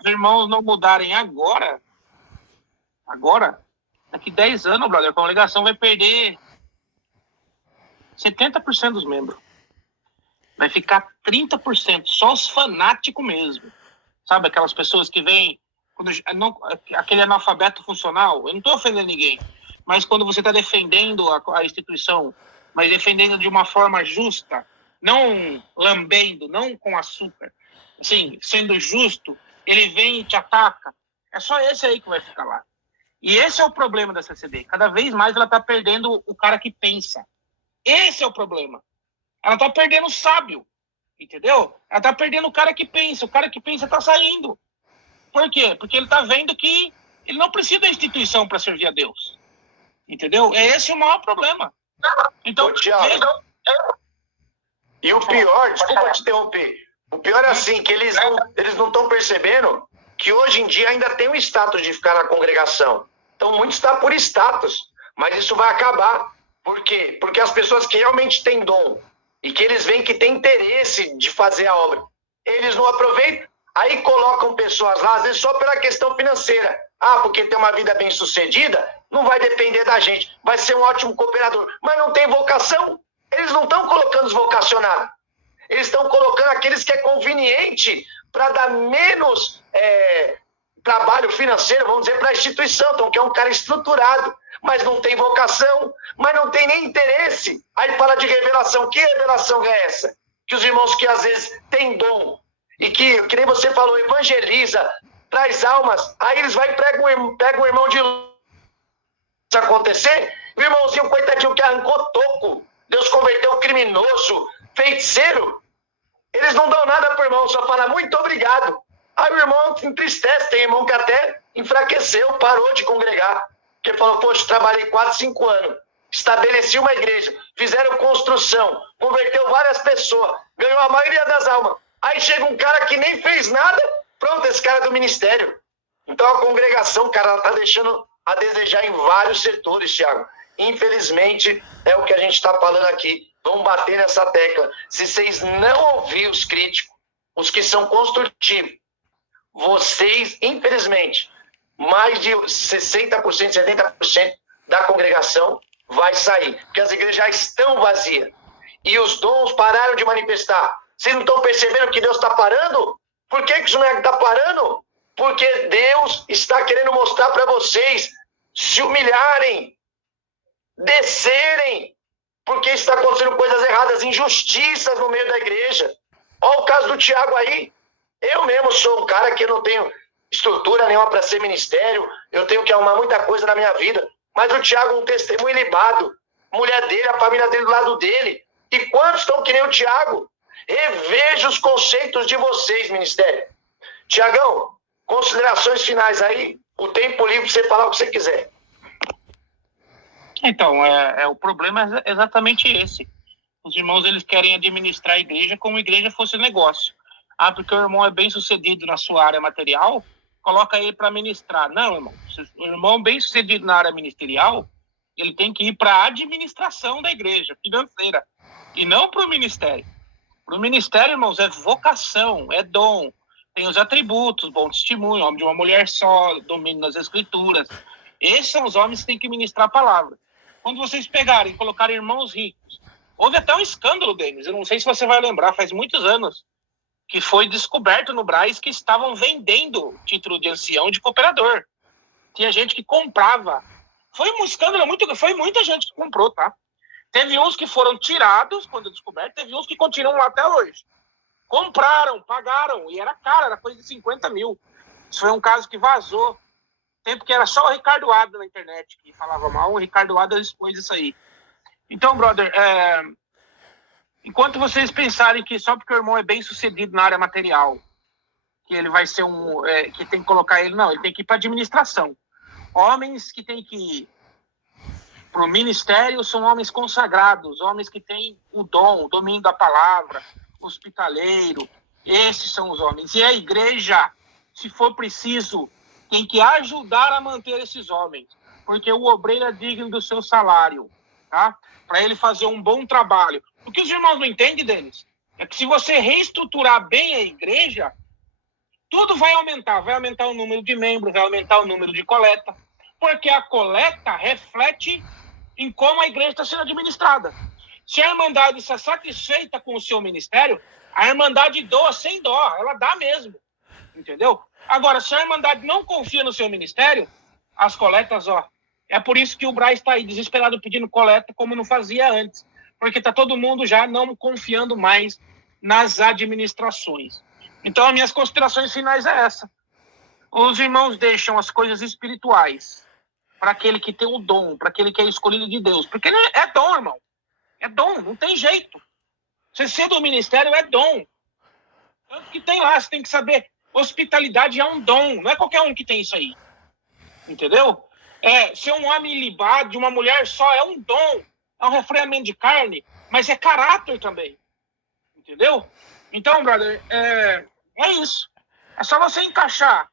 Os irmãos não mudarem agora, daqui 10 anos, brother, a congregação vai perder 70% dos membros. Vai ficar 30%, só os fanáticos mesmo. Sabe, aquelas pessoas que vêm, aquele analfabeto funcional, eu não estou ofendendo ninguém, mas quando você está defendendo a instituição, mas defendendo de uma forma justa, não lambendo, não com açúcar, assim, sendo justo, ele vem e te ataca. É só esse aí que vai ficar lá. E esse é o problema da CCD. Cada vez mais ela está perdendo o cara que pensa. Esse é o problema. Ela está perdendo o sábio, entendeu? Ela está perdendo o cara que pensa. O cara que pensa está saindo. Por quê? Porque ele está vendo que ele não precisa da instituição para servir a Deus. Entendeu? É esse o maior problema. Então, e o pior, desculpa te interromper, o pior é assim, que eles não estão percebendo que hoje em dia ainda tem o status de ficar na congregação. Então, muito está por status, mas isso vai acabar. Por quê? Porque as pessoas que realmente têm dom e que eles veem que têm interesse de fazer a obra, eles não aproveitam, aí colocam pessoas lá, às vezes só pela questão financeira. Ah, porque tem uma vida bem sucedida, não vai depender da gente, vai ser um ótimo cooperador, mas não tem vocação. Eles não estão colocando os vocacionados, eles estão colocando aqueles que é conveniente para dar menos trabalho financeiro, vamos dizer, para a instituição, então que é um cara estruturado, mas não tem vocação, mas não tem nem interesse. Aí fala de revelação. Que revelação é essa? Que os irmãos que às vezes têm dom e que nem você falou, evangeliza, traz almas, aí eles vão e pegam o irmão de isso acontecer, o irmãozinho coitadinho que arrancou toco, Deus converteu o criminoso, feiticeiro, eles não dão nada pro irmão, só falam muito obrigado. Aí o irmão se entristece, tem irmão que até enfraqueceu, parou de congregar, porque falou, poxa, trabalhei 4, 5 anos, estabeleci uma igreja, fizeram construção, converteu várias pessoas, ganhou a maioria das almas. Aí chega um cara que nem fez nada, pronto, esse cara é do ministério. Então a congregação, cara, ela tá deixando a desejar em vários setores, Thiago. Infelizmente, é o que a gente está falando aqui. Vamos bater nessa tecla. Se vocês não ouvirem os críticos, os que são construtivos, vocês, infelizmente, mais de 60%, 70% da congregação vai sair. Porque as igrejas já estão vazias. E os dons pararam de manifestar. Vocês não estão percebendo que Deus está parando? Por que isso não está parando? Porque Deus está querendo mostrar para vocês se humilharem, descerem, porque está acontecendo coisas erradas, injustiças no meio da igreja. Olha o caso do Tiago aí. Eu mesmo sou um cara que não tenho estrutura nenhuma para ser ministério, eu tenho que arrumar muita coisa na minha vida, mas o Tiago é um testemunho ilibado. A mulher dele, a família dele do lado dele. E quantos estão que nem o Tiago? Reveja os conceitos de vocês, ministério. Tiagão, considerações finais aí, o tempo livre para você falar o que você quiser. Então, o problema é exatamente esse. Os irmãos, eles querem administrar a igreja como a igreja fosse negócio. Ah, porque o irmão é bem sucedido na sua área material, coloca ele para ministrar. Não, irmão. O irmão bem sucedido na área ministerial, ele tem que ir para a administração da igreja financeira e não para o ministério. Para o ministério, irmãos, é vocação, é dom, tem os atributos, bom testemunho, homem de uma mulher só, domínio nas escrituras. Esses são os homens que têm que ministrar a palavra. Quando vocês pegarem e colocarem irmãos ricos, houve até um escândalo, Denis, eu não sei se você vai lembrar, faz muitos anos, que foi descoberto no Brás que estavam vendendo título de ancião de cooperador. Tinha gente que comprava. Foi um escândalo foi muita gente que comprou, tá? Teve uns que foram tirados quando descoberto, teve uns que continuam lá até hoje. Compraram, pagaram, e era caro, era coisa de 50 mil. Isso foi um caso que vazou. Tempo que era só o Ricardo Ada na internet que falava mal, o Ricardo Ada expôs isso aí. Então, brother, enquanto vocês pensarem que só porque o irmão é bem sucedido na área material, que ele vai ser que tem que colocar ele, não, ele tem que ir para administração. Homens que têm que ir para o ministério são homens consagrados, homens que têm o dom, o domínio da palavra, hospitaleiro, esses são os homens. E a igreja, se for preciso, tem que ajudar a manter esses homens, porque o obreiro é digno do seu salário, tá? Para ele fazer um bom trabalho. O que os irmãos não entendem, Denis, é que se você reestruturar bem a igreja, tudo vai aumentar o número de membros, vai aumentar o número de coleta, porque a coleta reflete em como a igreja está sendo administrada. Se a Irmandade está satisfeita com o seu ministério, a Irmandade doa sem dó, ela dá mesmo, entendeu? Agora, se a Irmandade não confia no seu ministério, as coletas, é por isso que o Brás está aí desesperado pedindo coleta como não fazia antes, porque está todo mundo já não confiando mais nas administrações. Então, as minhas considerações finais é essa. Os irmãos deixam as coisas espirituais para aquele que tem o dom, para aquele que é escolhido de Deus. Porque é dom, irmão. É dom, não tem jeito. Você ser do ministério é dom. Tanto que tem lá, você tem que saber, hospitalidade é um dom, não é qualquer um que tem isso aí. Entendeu? Ser um homem ilibado, de uma mulher só, é um dom, é um refreamento de carne, mas é caráter também. Entendeu? Então, brother, é isso. É só você encaixar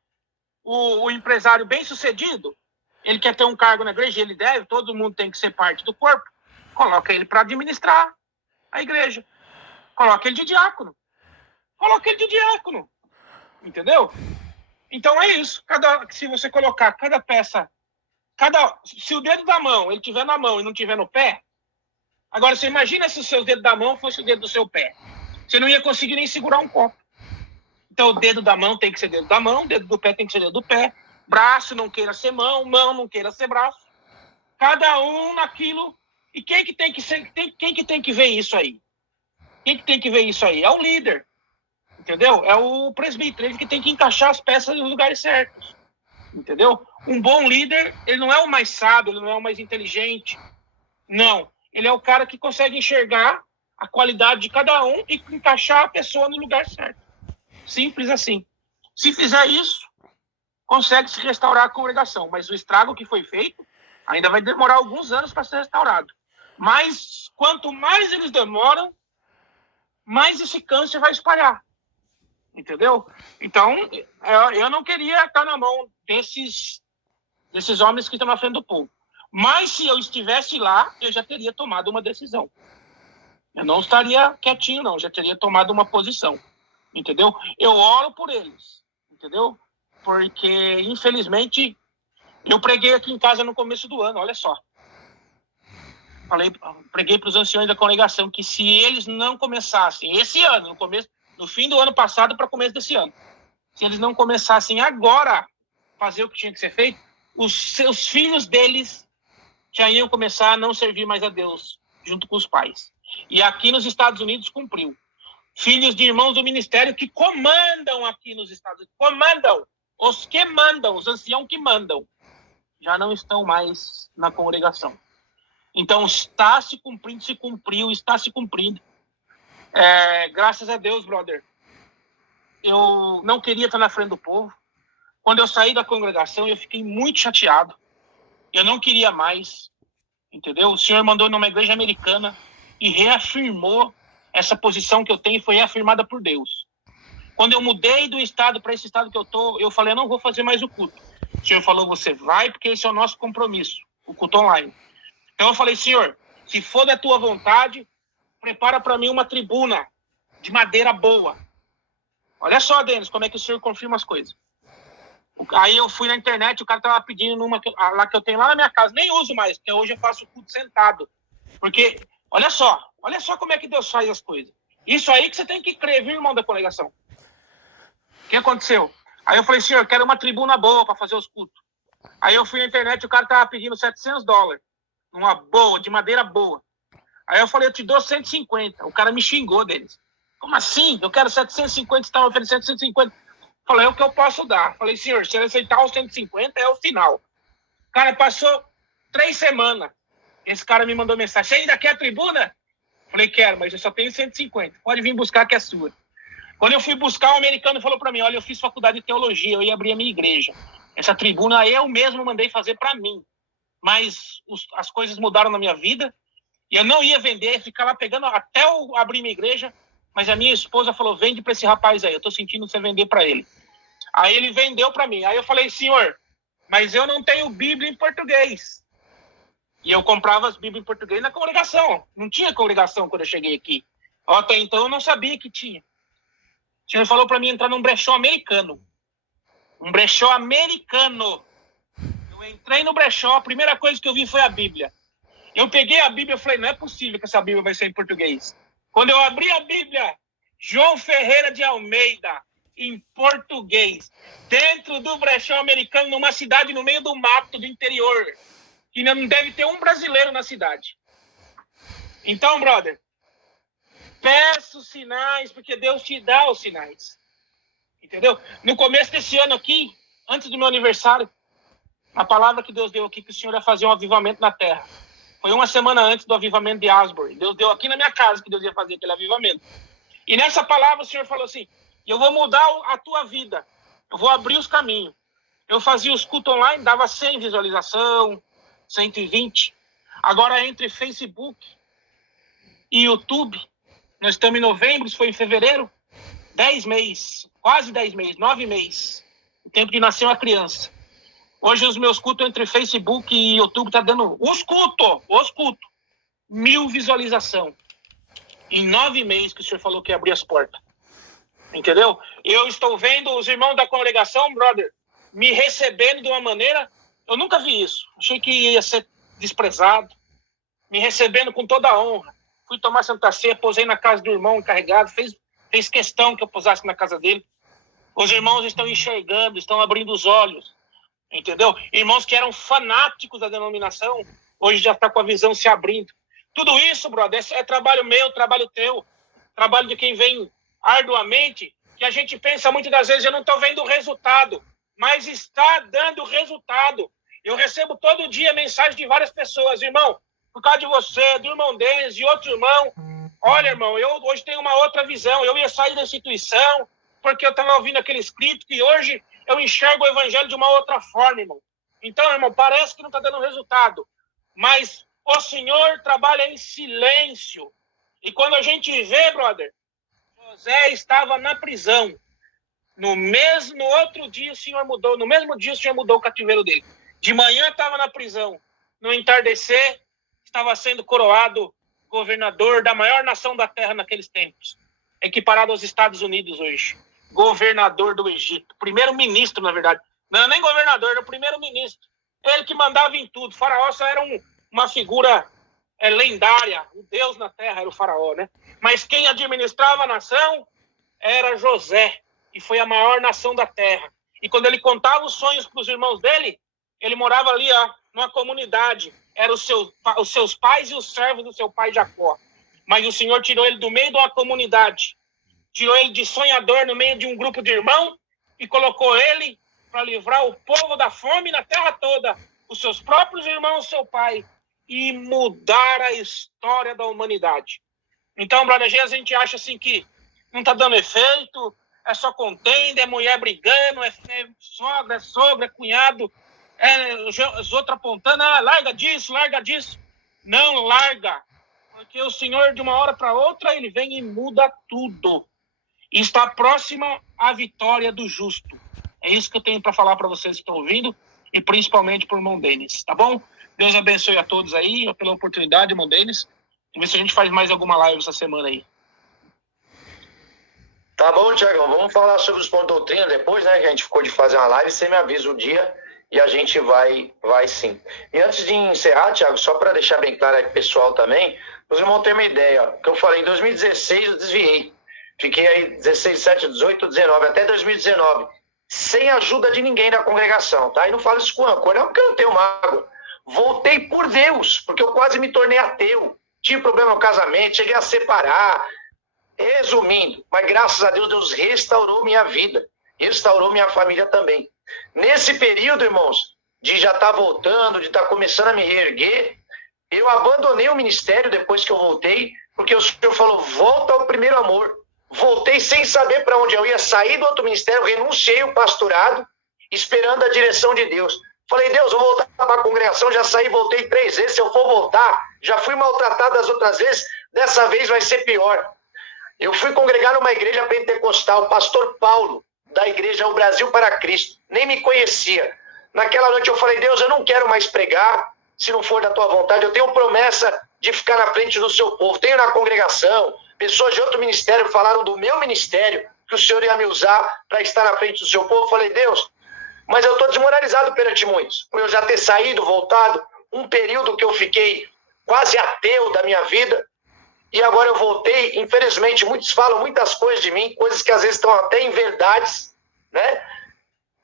o empresário bem-sucedido, ele quer ter um cargo na igreja, ele deve, todo mundo tem que ser parte do corpo, coloca ele para administrar a igreja. Coloca ele de diácono. Entendeu? Então é isso. Se você colocar cada peça, se o dedo da mão ele tiver na mão e não tiver no pé, agora você imagina se o seu dedo da mão fosse o dedo do seu pé. Você não ia conseguir nem segurar um copo. Então o dedo da mão tem que ser dedo da mão, o dedo do pé tem que ser dedo do pé, braço não queira ser mão não queira ser braço. Cada um naquilo. E quem que tem que ver isso aí? Quem que tem que ver isso aí? É o líder. Entendeu? É o presbítero, ele que tem que encaixar as peças nos lugares certos. Entendeu? Um bom líder, ele não é o mais sábio, ele não é o mais inteligente. Não. Ele é o cara que consegue enxergar a qualidade de cada um e encaixar a pessoa no lugar certo. Simples assim. Se fizer isso, consegue se restaurar a congregação. Mas o estrago que foi feito ainda vai demorar alguns anos para ser restaurado. Mas quanto mais eles demoram, mais esse câncer vai espalhar. Entendeu? Então, eu não queria estar na mão desses homens que estão na frente do povo. Mas se eu estivesse lá, eu já teria tomado uma decisão. Eu não estaria quietinho, não. Já teria tomado uma posição. Entendeu? Eu oro por eles. Entendeu? Porque, infelizmente, eu preguei aqui em casa no começo do ano, olha só. Preguei para os anciões da congregação que se eles não começassem esse ano, no fim do ano passado para o começo desse ano, se eles não começassem agora a fazer o que tinha que ser feito, os seus filhos deles já iam começar a não servir mais a Deus junto com os pais. E aqui nos Estados Unidos cumpriu. Filhos de irmãos do ministério que comandam aqui nos Estados Unidos. Comandam. Os que mandam, os anciãos que mandam, já não estão mais na congregação. Então, está se cumprindo, se cumpriu, está se cumprindo. Graças a Deus, brother. Eu não queria estar na frente do povo. Quando eu saí da congregação, eu fiquei muito chateado. Eu não queria mais. entendeu? O Senhor mandou numa igreja americana e reafirmou essa posição que eu tenho, foi reafirmada por Deus. Quando eu mudei do estado para esse estado que eu tô, eu falei, eu não vou fazer mais o culto. O Senhor falou, você vai, porque esse é o nosso compromisso, o culto online. Então eu falei, Senhor, se for da tua vontade, prepara para mim uma tribuna de madeira boa. Olha só, Denis, como é que o Senhor confirma as coisas. Aí eu fui na internet, o cara tava pedindo numa lá que eu tenho lá na minha casa, nem uso mais, porque hoje eu faço o culto sentado. Porque, olha só como é que Deus faz as coisas. Isso aí que você tem que crer, viu, irmão da congregação? O que aconteceu? Aí eu falei, Senhor, eu quero uma tribuna boa para fazer os cultos. Aí eu fui na internet, o cara tava pedindo $700, uma boa, de madeira boa. Aí eu falei, eu te dou 150. O cara me xingou deles. Como assim? Eu quero 750, você tá oferecendo 150. Falei, é o que eu posso dar. Falei, Senhor, se ele aceitar os 150, é o final. O cara passou 3 semanas. Esse cara me mandou mensagem, você ainda quer a tribuna? Falei, quero, mas eu só tenho 150. Pode vir buscar que é sua. Quando eu fui buscar, o americano falou para mim, olha, eu fiz faculdade de teologia, eu ia abrir a minha igreja. Essa tribuna eu mesmo mandei fazer para mim. Mas as coisas mudaram na minha vida e eu não ia vender, ficar lá pegando até eu abrir minha igreja. Mas a minha esposa falou, vende para esse rapaz aí, eu tô sentindo você vender para ele. Aí ele vendeu para mim. Aí eu falei, Senhor, mas eu não tenho Bíblia em português. E eu comprava as Bíblias em português na congregação. Não tinha congregação quando eu cheguei aqui. Até então eu não sabia que tinha. O Senhor falou para mim entrar num brechó americano. Um brechó americano. Eu entrei no brechó, a primeira coisa que eu vi foi a Bíblia. Eu peguei a Bíblia e falei, não é possível que essa Bíblia vai ser em português. Quando eu abri a Bíblia, João Ferreira de Almeida, em português, dentro do brechó americano, numa cidade no meio do mato do interior, que não deve ter um brasileiro na cidade. Então, brother, peço sinais, porque Deus te dá os sinais. Entendeu? No começo desse ano aqui, antes do meu aniversário, a palavra que Deus deu aqui, que o Senhor ia fazer um avivamento na terra. Foi uma semana antes do avivamento de Asbury. Deus deu aqui na minha casa que Deus ia fazer aquele avivamento. E nessa palavra o Senhor falou assim, eu vou mudar a tua vida. Eu vou abrir os caminhos. Eu fazia os cultos online, dava 100 visualização, 120. Agora entre Facebook e YouTube, nós estamos em novembro, isso foi em fevereiro, 10 meses, quase 10 meses, 9 meses. O tempo de nascer uma criança. Hoje os meus cultos entre Facebook e YouTube tá dando os cultos, 1.000 visualização. Em 9 meses que o Senhor falou que ia abrir as portas. Entendeu? Eu estou vendo os irmãos da congregação, brother, me recebendo de uma maneira, eu nunca vi isso. Achei que ia ser desprezado. Me recebendo com toda a honra. Fui tomar Santa Ceia, posei na casa do irmão encarregado, fez questão que eu posasse na casa dele. Os irmãos estão enxergando, estão abrindo os olhos. Entendeu? Irmãos que eram fanáticos da denominação, hoje já está com a visão se abrindo. Tudo isso, brother, é trabalho meu, trabalho teu, trabalho de quem vem arduamente, que a gente pensa muitas das vezes, eu não estou vendo o resultado, mas está dando resultado. Eu recebo todo dia mensagem de várias pessoas, irmão, por causa de você, do irmão Denis, de outro irmão. Olha, irmão, eu hoje tenho uma outra visão, eu ia sair da instituição, porque eu estava ouvindo aquele escrito que hoje eu enxergo o evangelho de uma outra forma, irmão. Então, irmão, parece que não está dando resultado, mas o Senhor trabalha em silêncio. E quando a gente vê, brother, José estava na prisão. No outro dia o Senhor mudou, no mesmo dia o Senhor mudou o cativeiro dele. De manhã estava na prisão. No entardecer, estava sendo coroado governador da maior nação da terra naqueles tempos. Equiparado aos Estados Unidos hoje. Governador do Egito. Primeiro-ministro, na verdade. Não, nem governador, era o primeiro-ministro. Ele que mandava em tudo. O faraó só era uma figura lendária. O Deus na terra era o faraó, né? Mas quem administrava a nação era José. E foi a maior nação da terra. E quando ele contava os sonhos para os irmãos dele, ele morava ali, numa comunidade. Eram os seus pais e os servos do seu pai Jacó. Mas o Senhor tirou ele do meio de uma comunidade. Tirou ele de sonhador no meio de um grupo de irmãos e colocou ele para livrar o povo da fome na terra toda, os seus próprios irmãos, seu pai, e mudar a história da humanidade. Então, brother, às vezes a gente acha assim que não está dando efeito, é só contenda, é mulher brigando, é sogra, é cunhado, os outros apontando, larga disso, larga disso. Não larga, porque o Senhor, de uma hora para outra, ele vem e muda tudo. E está próxima a vitória do justo. É isso que eu tenho para falar para vocês que estão ouvindo, e principalmente para o irmão Denis, tá bom? Deus abençoe a todos aí, pela oportunidade, irmão Denis. Vamos ver se a gente faz mais alguma live essa semana aí. Tá bom, Tiagão, vamos falar sobre os pontos de doutrina depois, né? Que a gente ficou de fazer uma live, você me avisa o dia e a gente vai sim. E antes de encerrar, Tiago, só para deixar bem claro aí pro pessoal também, os irmãos terem uma ideia, que eu falei, em 2016 eu desviei. Fiquei aí 16, 17, 18, 19, até 2019, sem ajuda de ninguém na congregação, tá? E não falo isso com rancor, não, porque eu não tenho mágoa. Voltei por Deus, porque eu quase me tornei ateu. Tive problema no casamento, cheguei a separar. Resumindo, mas graças a Deus, Deus restaurou minha vida, restaurou minha família também. Nesse período, irmãos, de já estar voltando, de estar começando a me reerguer, eu abandonei o ministério depois que eu voltei, porque o Senhor falou, volta ao primeiro amor. Voltei sem saber para onde eu ia, sair do outro ministério, renunciei o pastorado, esperando a direção de Deus. Falei, Deus, eu vou voltar para a congregação, já saí, voltei 3 vezes, se eu for voltar, já fui maltratado das outras vezes, dessa vez vai ser pior. Eu fui congregar numa igreja pentecostal, o pastor Paulo, da igreja O Brasil para Cristo, nem me conhecia. Naquela noite eu falei, Deus, eu não quero mais pregar, se não for da tua vontade, eu tenho promessa de ficar na frente do seu povo. Tenho na congregação, pessoas de outro ministério falaram do meu ministério, que o Senhor ia me usar para estar na frente do seu povo. Eu falei, Deus, mas eu estou desmoralizado perante muitos. Por eu já ter saído, voltado, um período que eu fiquei quase ateu da minha vida, e agora eu voltei, infelizmente, muitos falam muitas coisas de mim, coisas que às vezes estão até em verdades, né?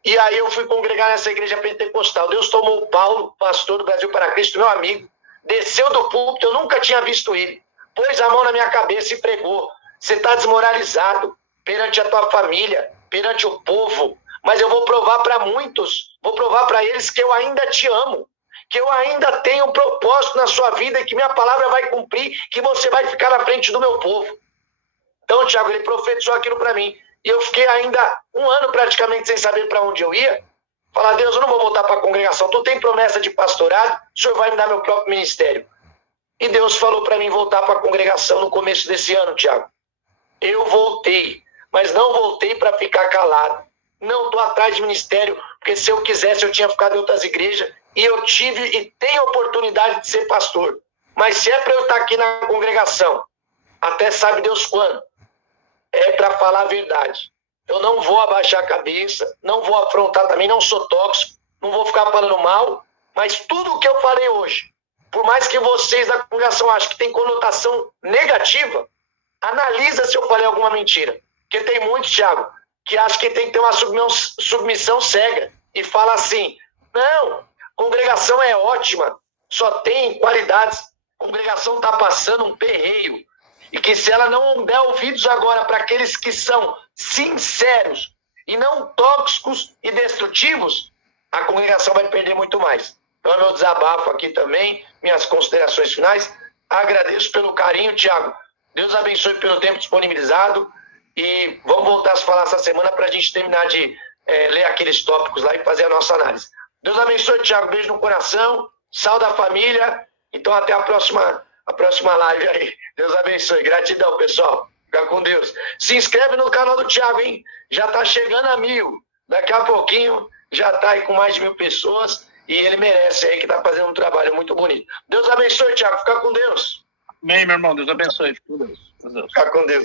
E aí eu fui congregar nessa igreja pentecostal. Deus tomou o Paulo, pastor do Brasil para Cristo, meu amigo, desceu do púlpito, eu nunca tinha visto ele, pôs a mão na minha cabeça e pregou. Você está desmoralizado perante a tua família, perante o povo, mas eu vou provar para muitos, vou provar para eles que eu ainda te amo, que eu ainda tenho um propósito na sua vida e que minha palavra vai cumprir, que você vai ficar na frente do meu povo. Então, Tiago, ele profetizou aquilo para mim. E eu fiquei ainda 1 ano praticamente sem saber para onde eu ia. Falar, Deus, eu não vou voltar para a congregação. Tu tem promessa de pastorado, o Senhor vai me dar meu próprio ministério. E Deus falou para mim voltar para a congregação no começo desse ano, Tiago. Eu voltei, mas não voltei para ficar calado. Não estou atrás de ministério, porque se eu quisesse eu tinha ficado em outras igrejas. E eu tive e tenho a oportunidade de ser pastor. Mas se é para eu estar aqui na congregação, até sabe Deus quando, é para falar a verdade. Eu não vou abaixar a cabeça, não vou afrontar também, não sou tóxico, não vou ficar falando mal, mas tudo o que eu falei hoje, por mais que vocês da congregação achem que tem conotação negativa, analisa se eu falei alguma mentira. Porque tem muitos, Thiago, que acham que tem que ter uma submissão cega e fala assim, não, congregação é ótima, só tem qualidades, a congregação está passando um perreio, e que se ela não der ouvidos agora para aqueles que são sinceros e não tóxicos e destrutivos, a congregação vai perder muito mais. Então é meu desabafo aqui também, minhas considerações finais. Agradeço pelo carinho, Tiago. Deus abençoe pelo tempo disponibilizado e vamos voltar a se falar essa semana para a gente terminar de ler aqueles tópicos lá e fazer a nossa análise. Deus abençoe, Tiago. Beijo no coração, saúde da família. Então até a próxima live aí. Deus abençoe. Gratidão, pessoal. Fica com Deus. Se inscreve no canal do Thiago, hein? Já tá chegando a 1000. Daqui a pouquinho já tá aí com mais de 1000 pessoas e ele merece aí que tá fazendo um trabalho muito bonito. Deus abençoe, Thiago. Fica com Deus. Amém, meu irmão. Deus abençoe. Fica com Deus. Fica com Deus.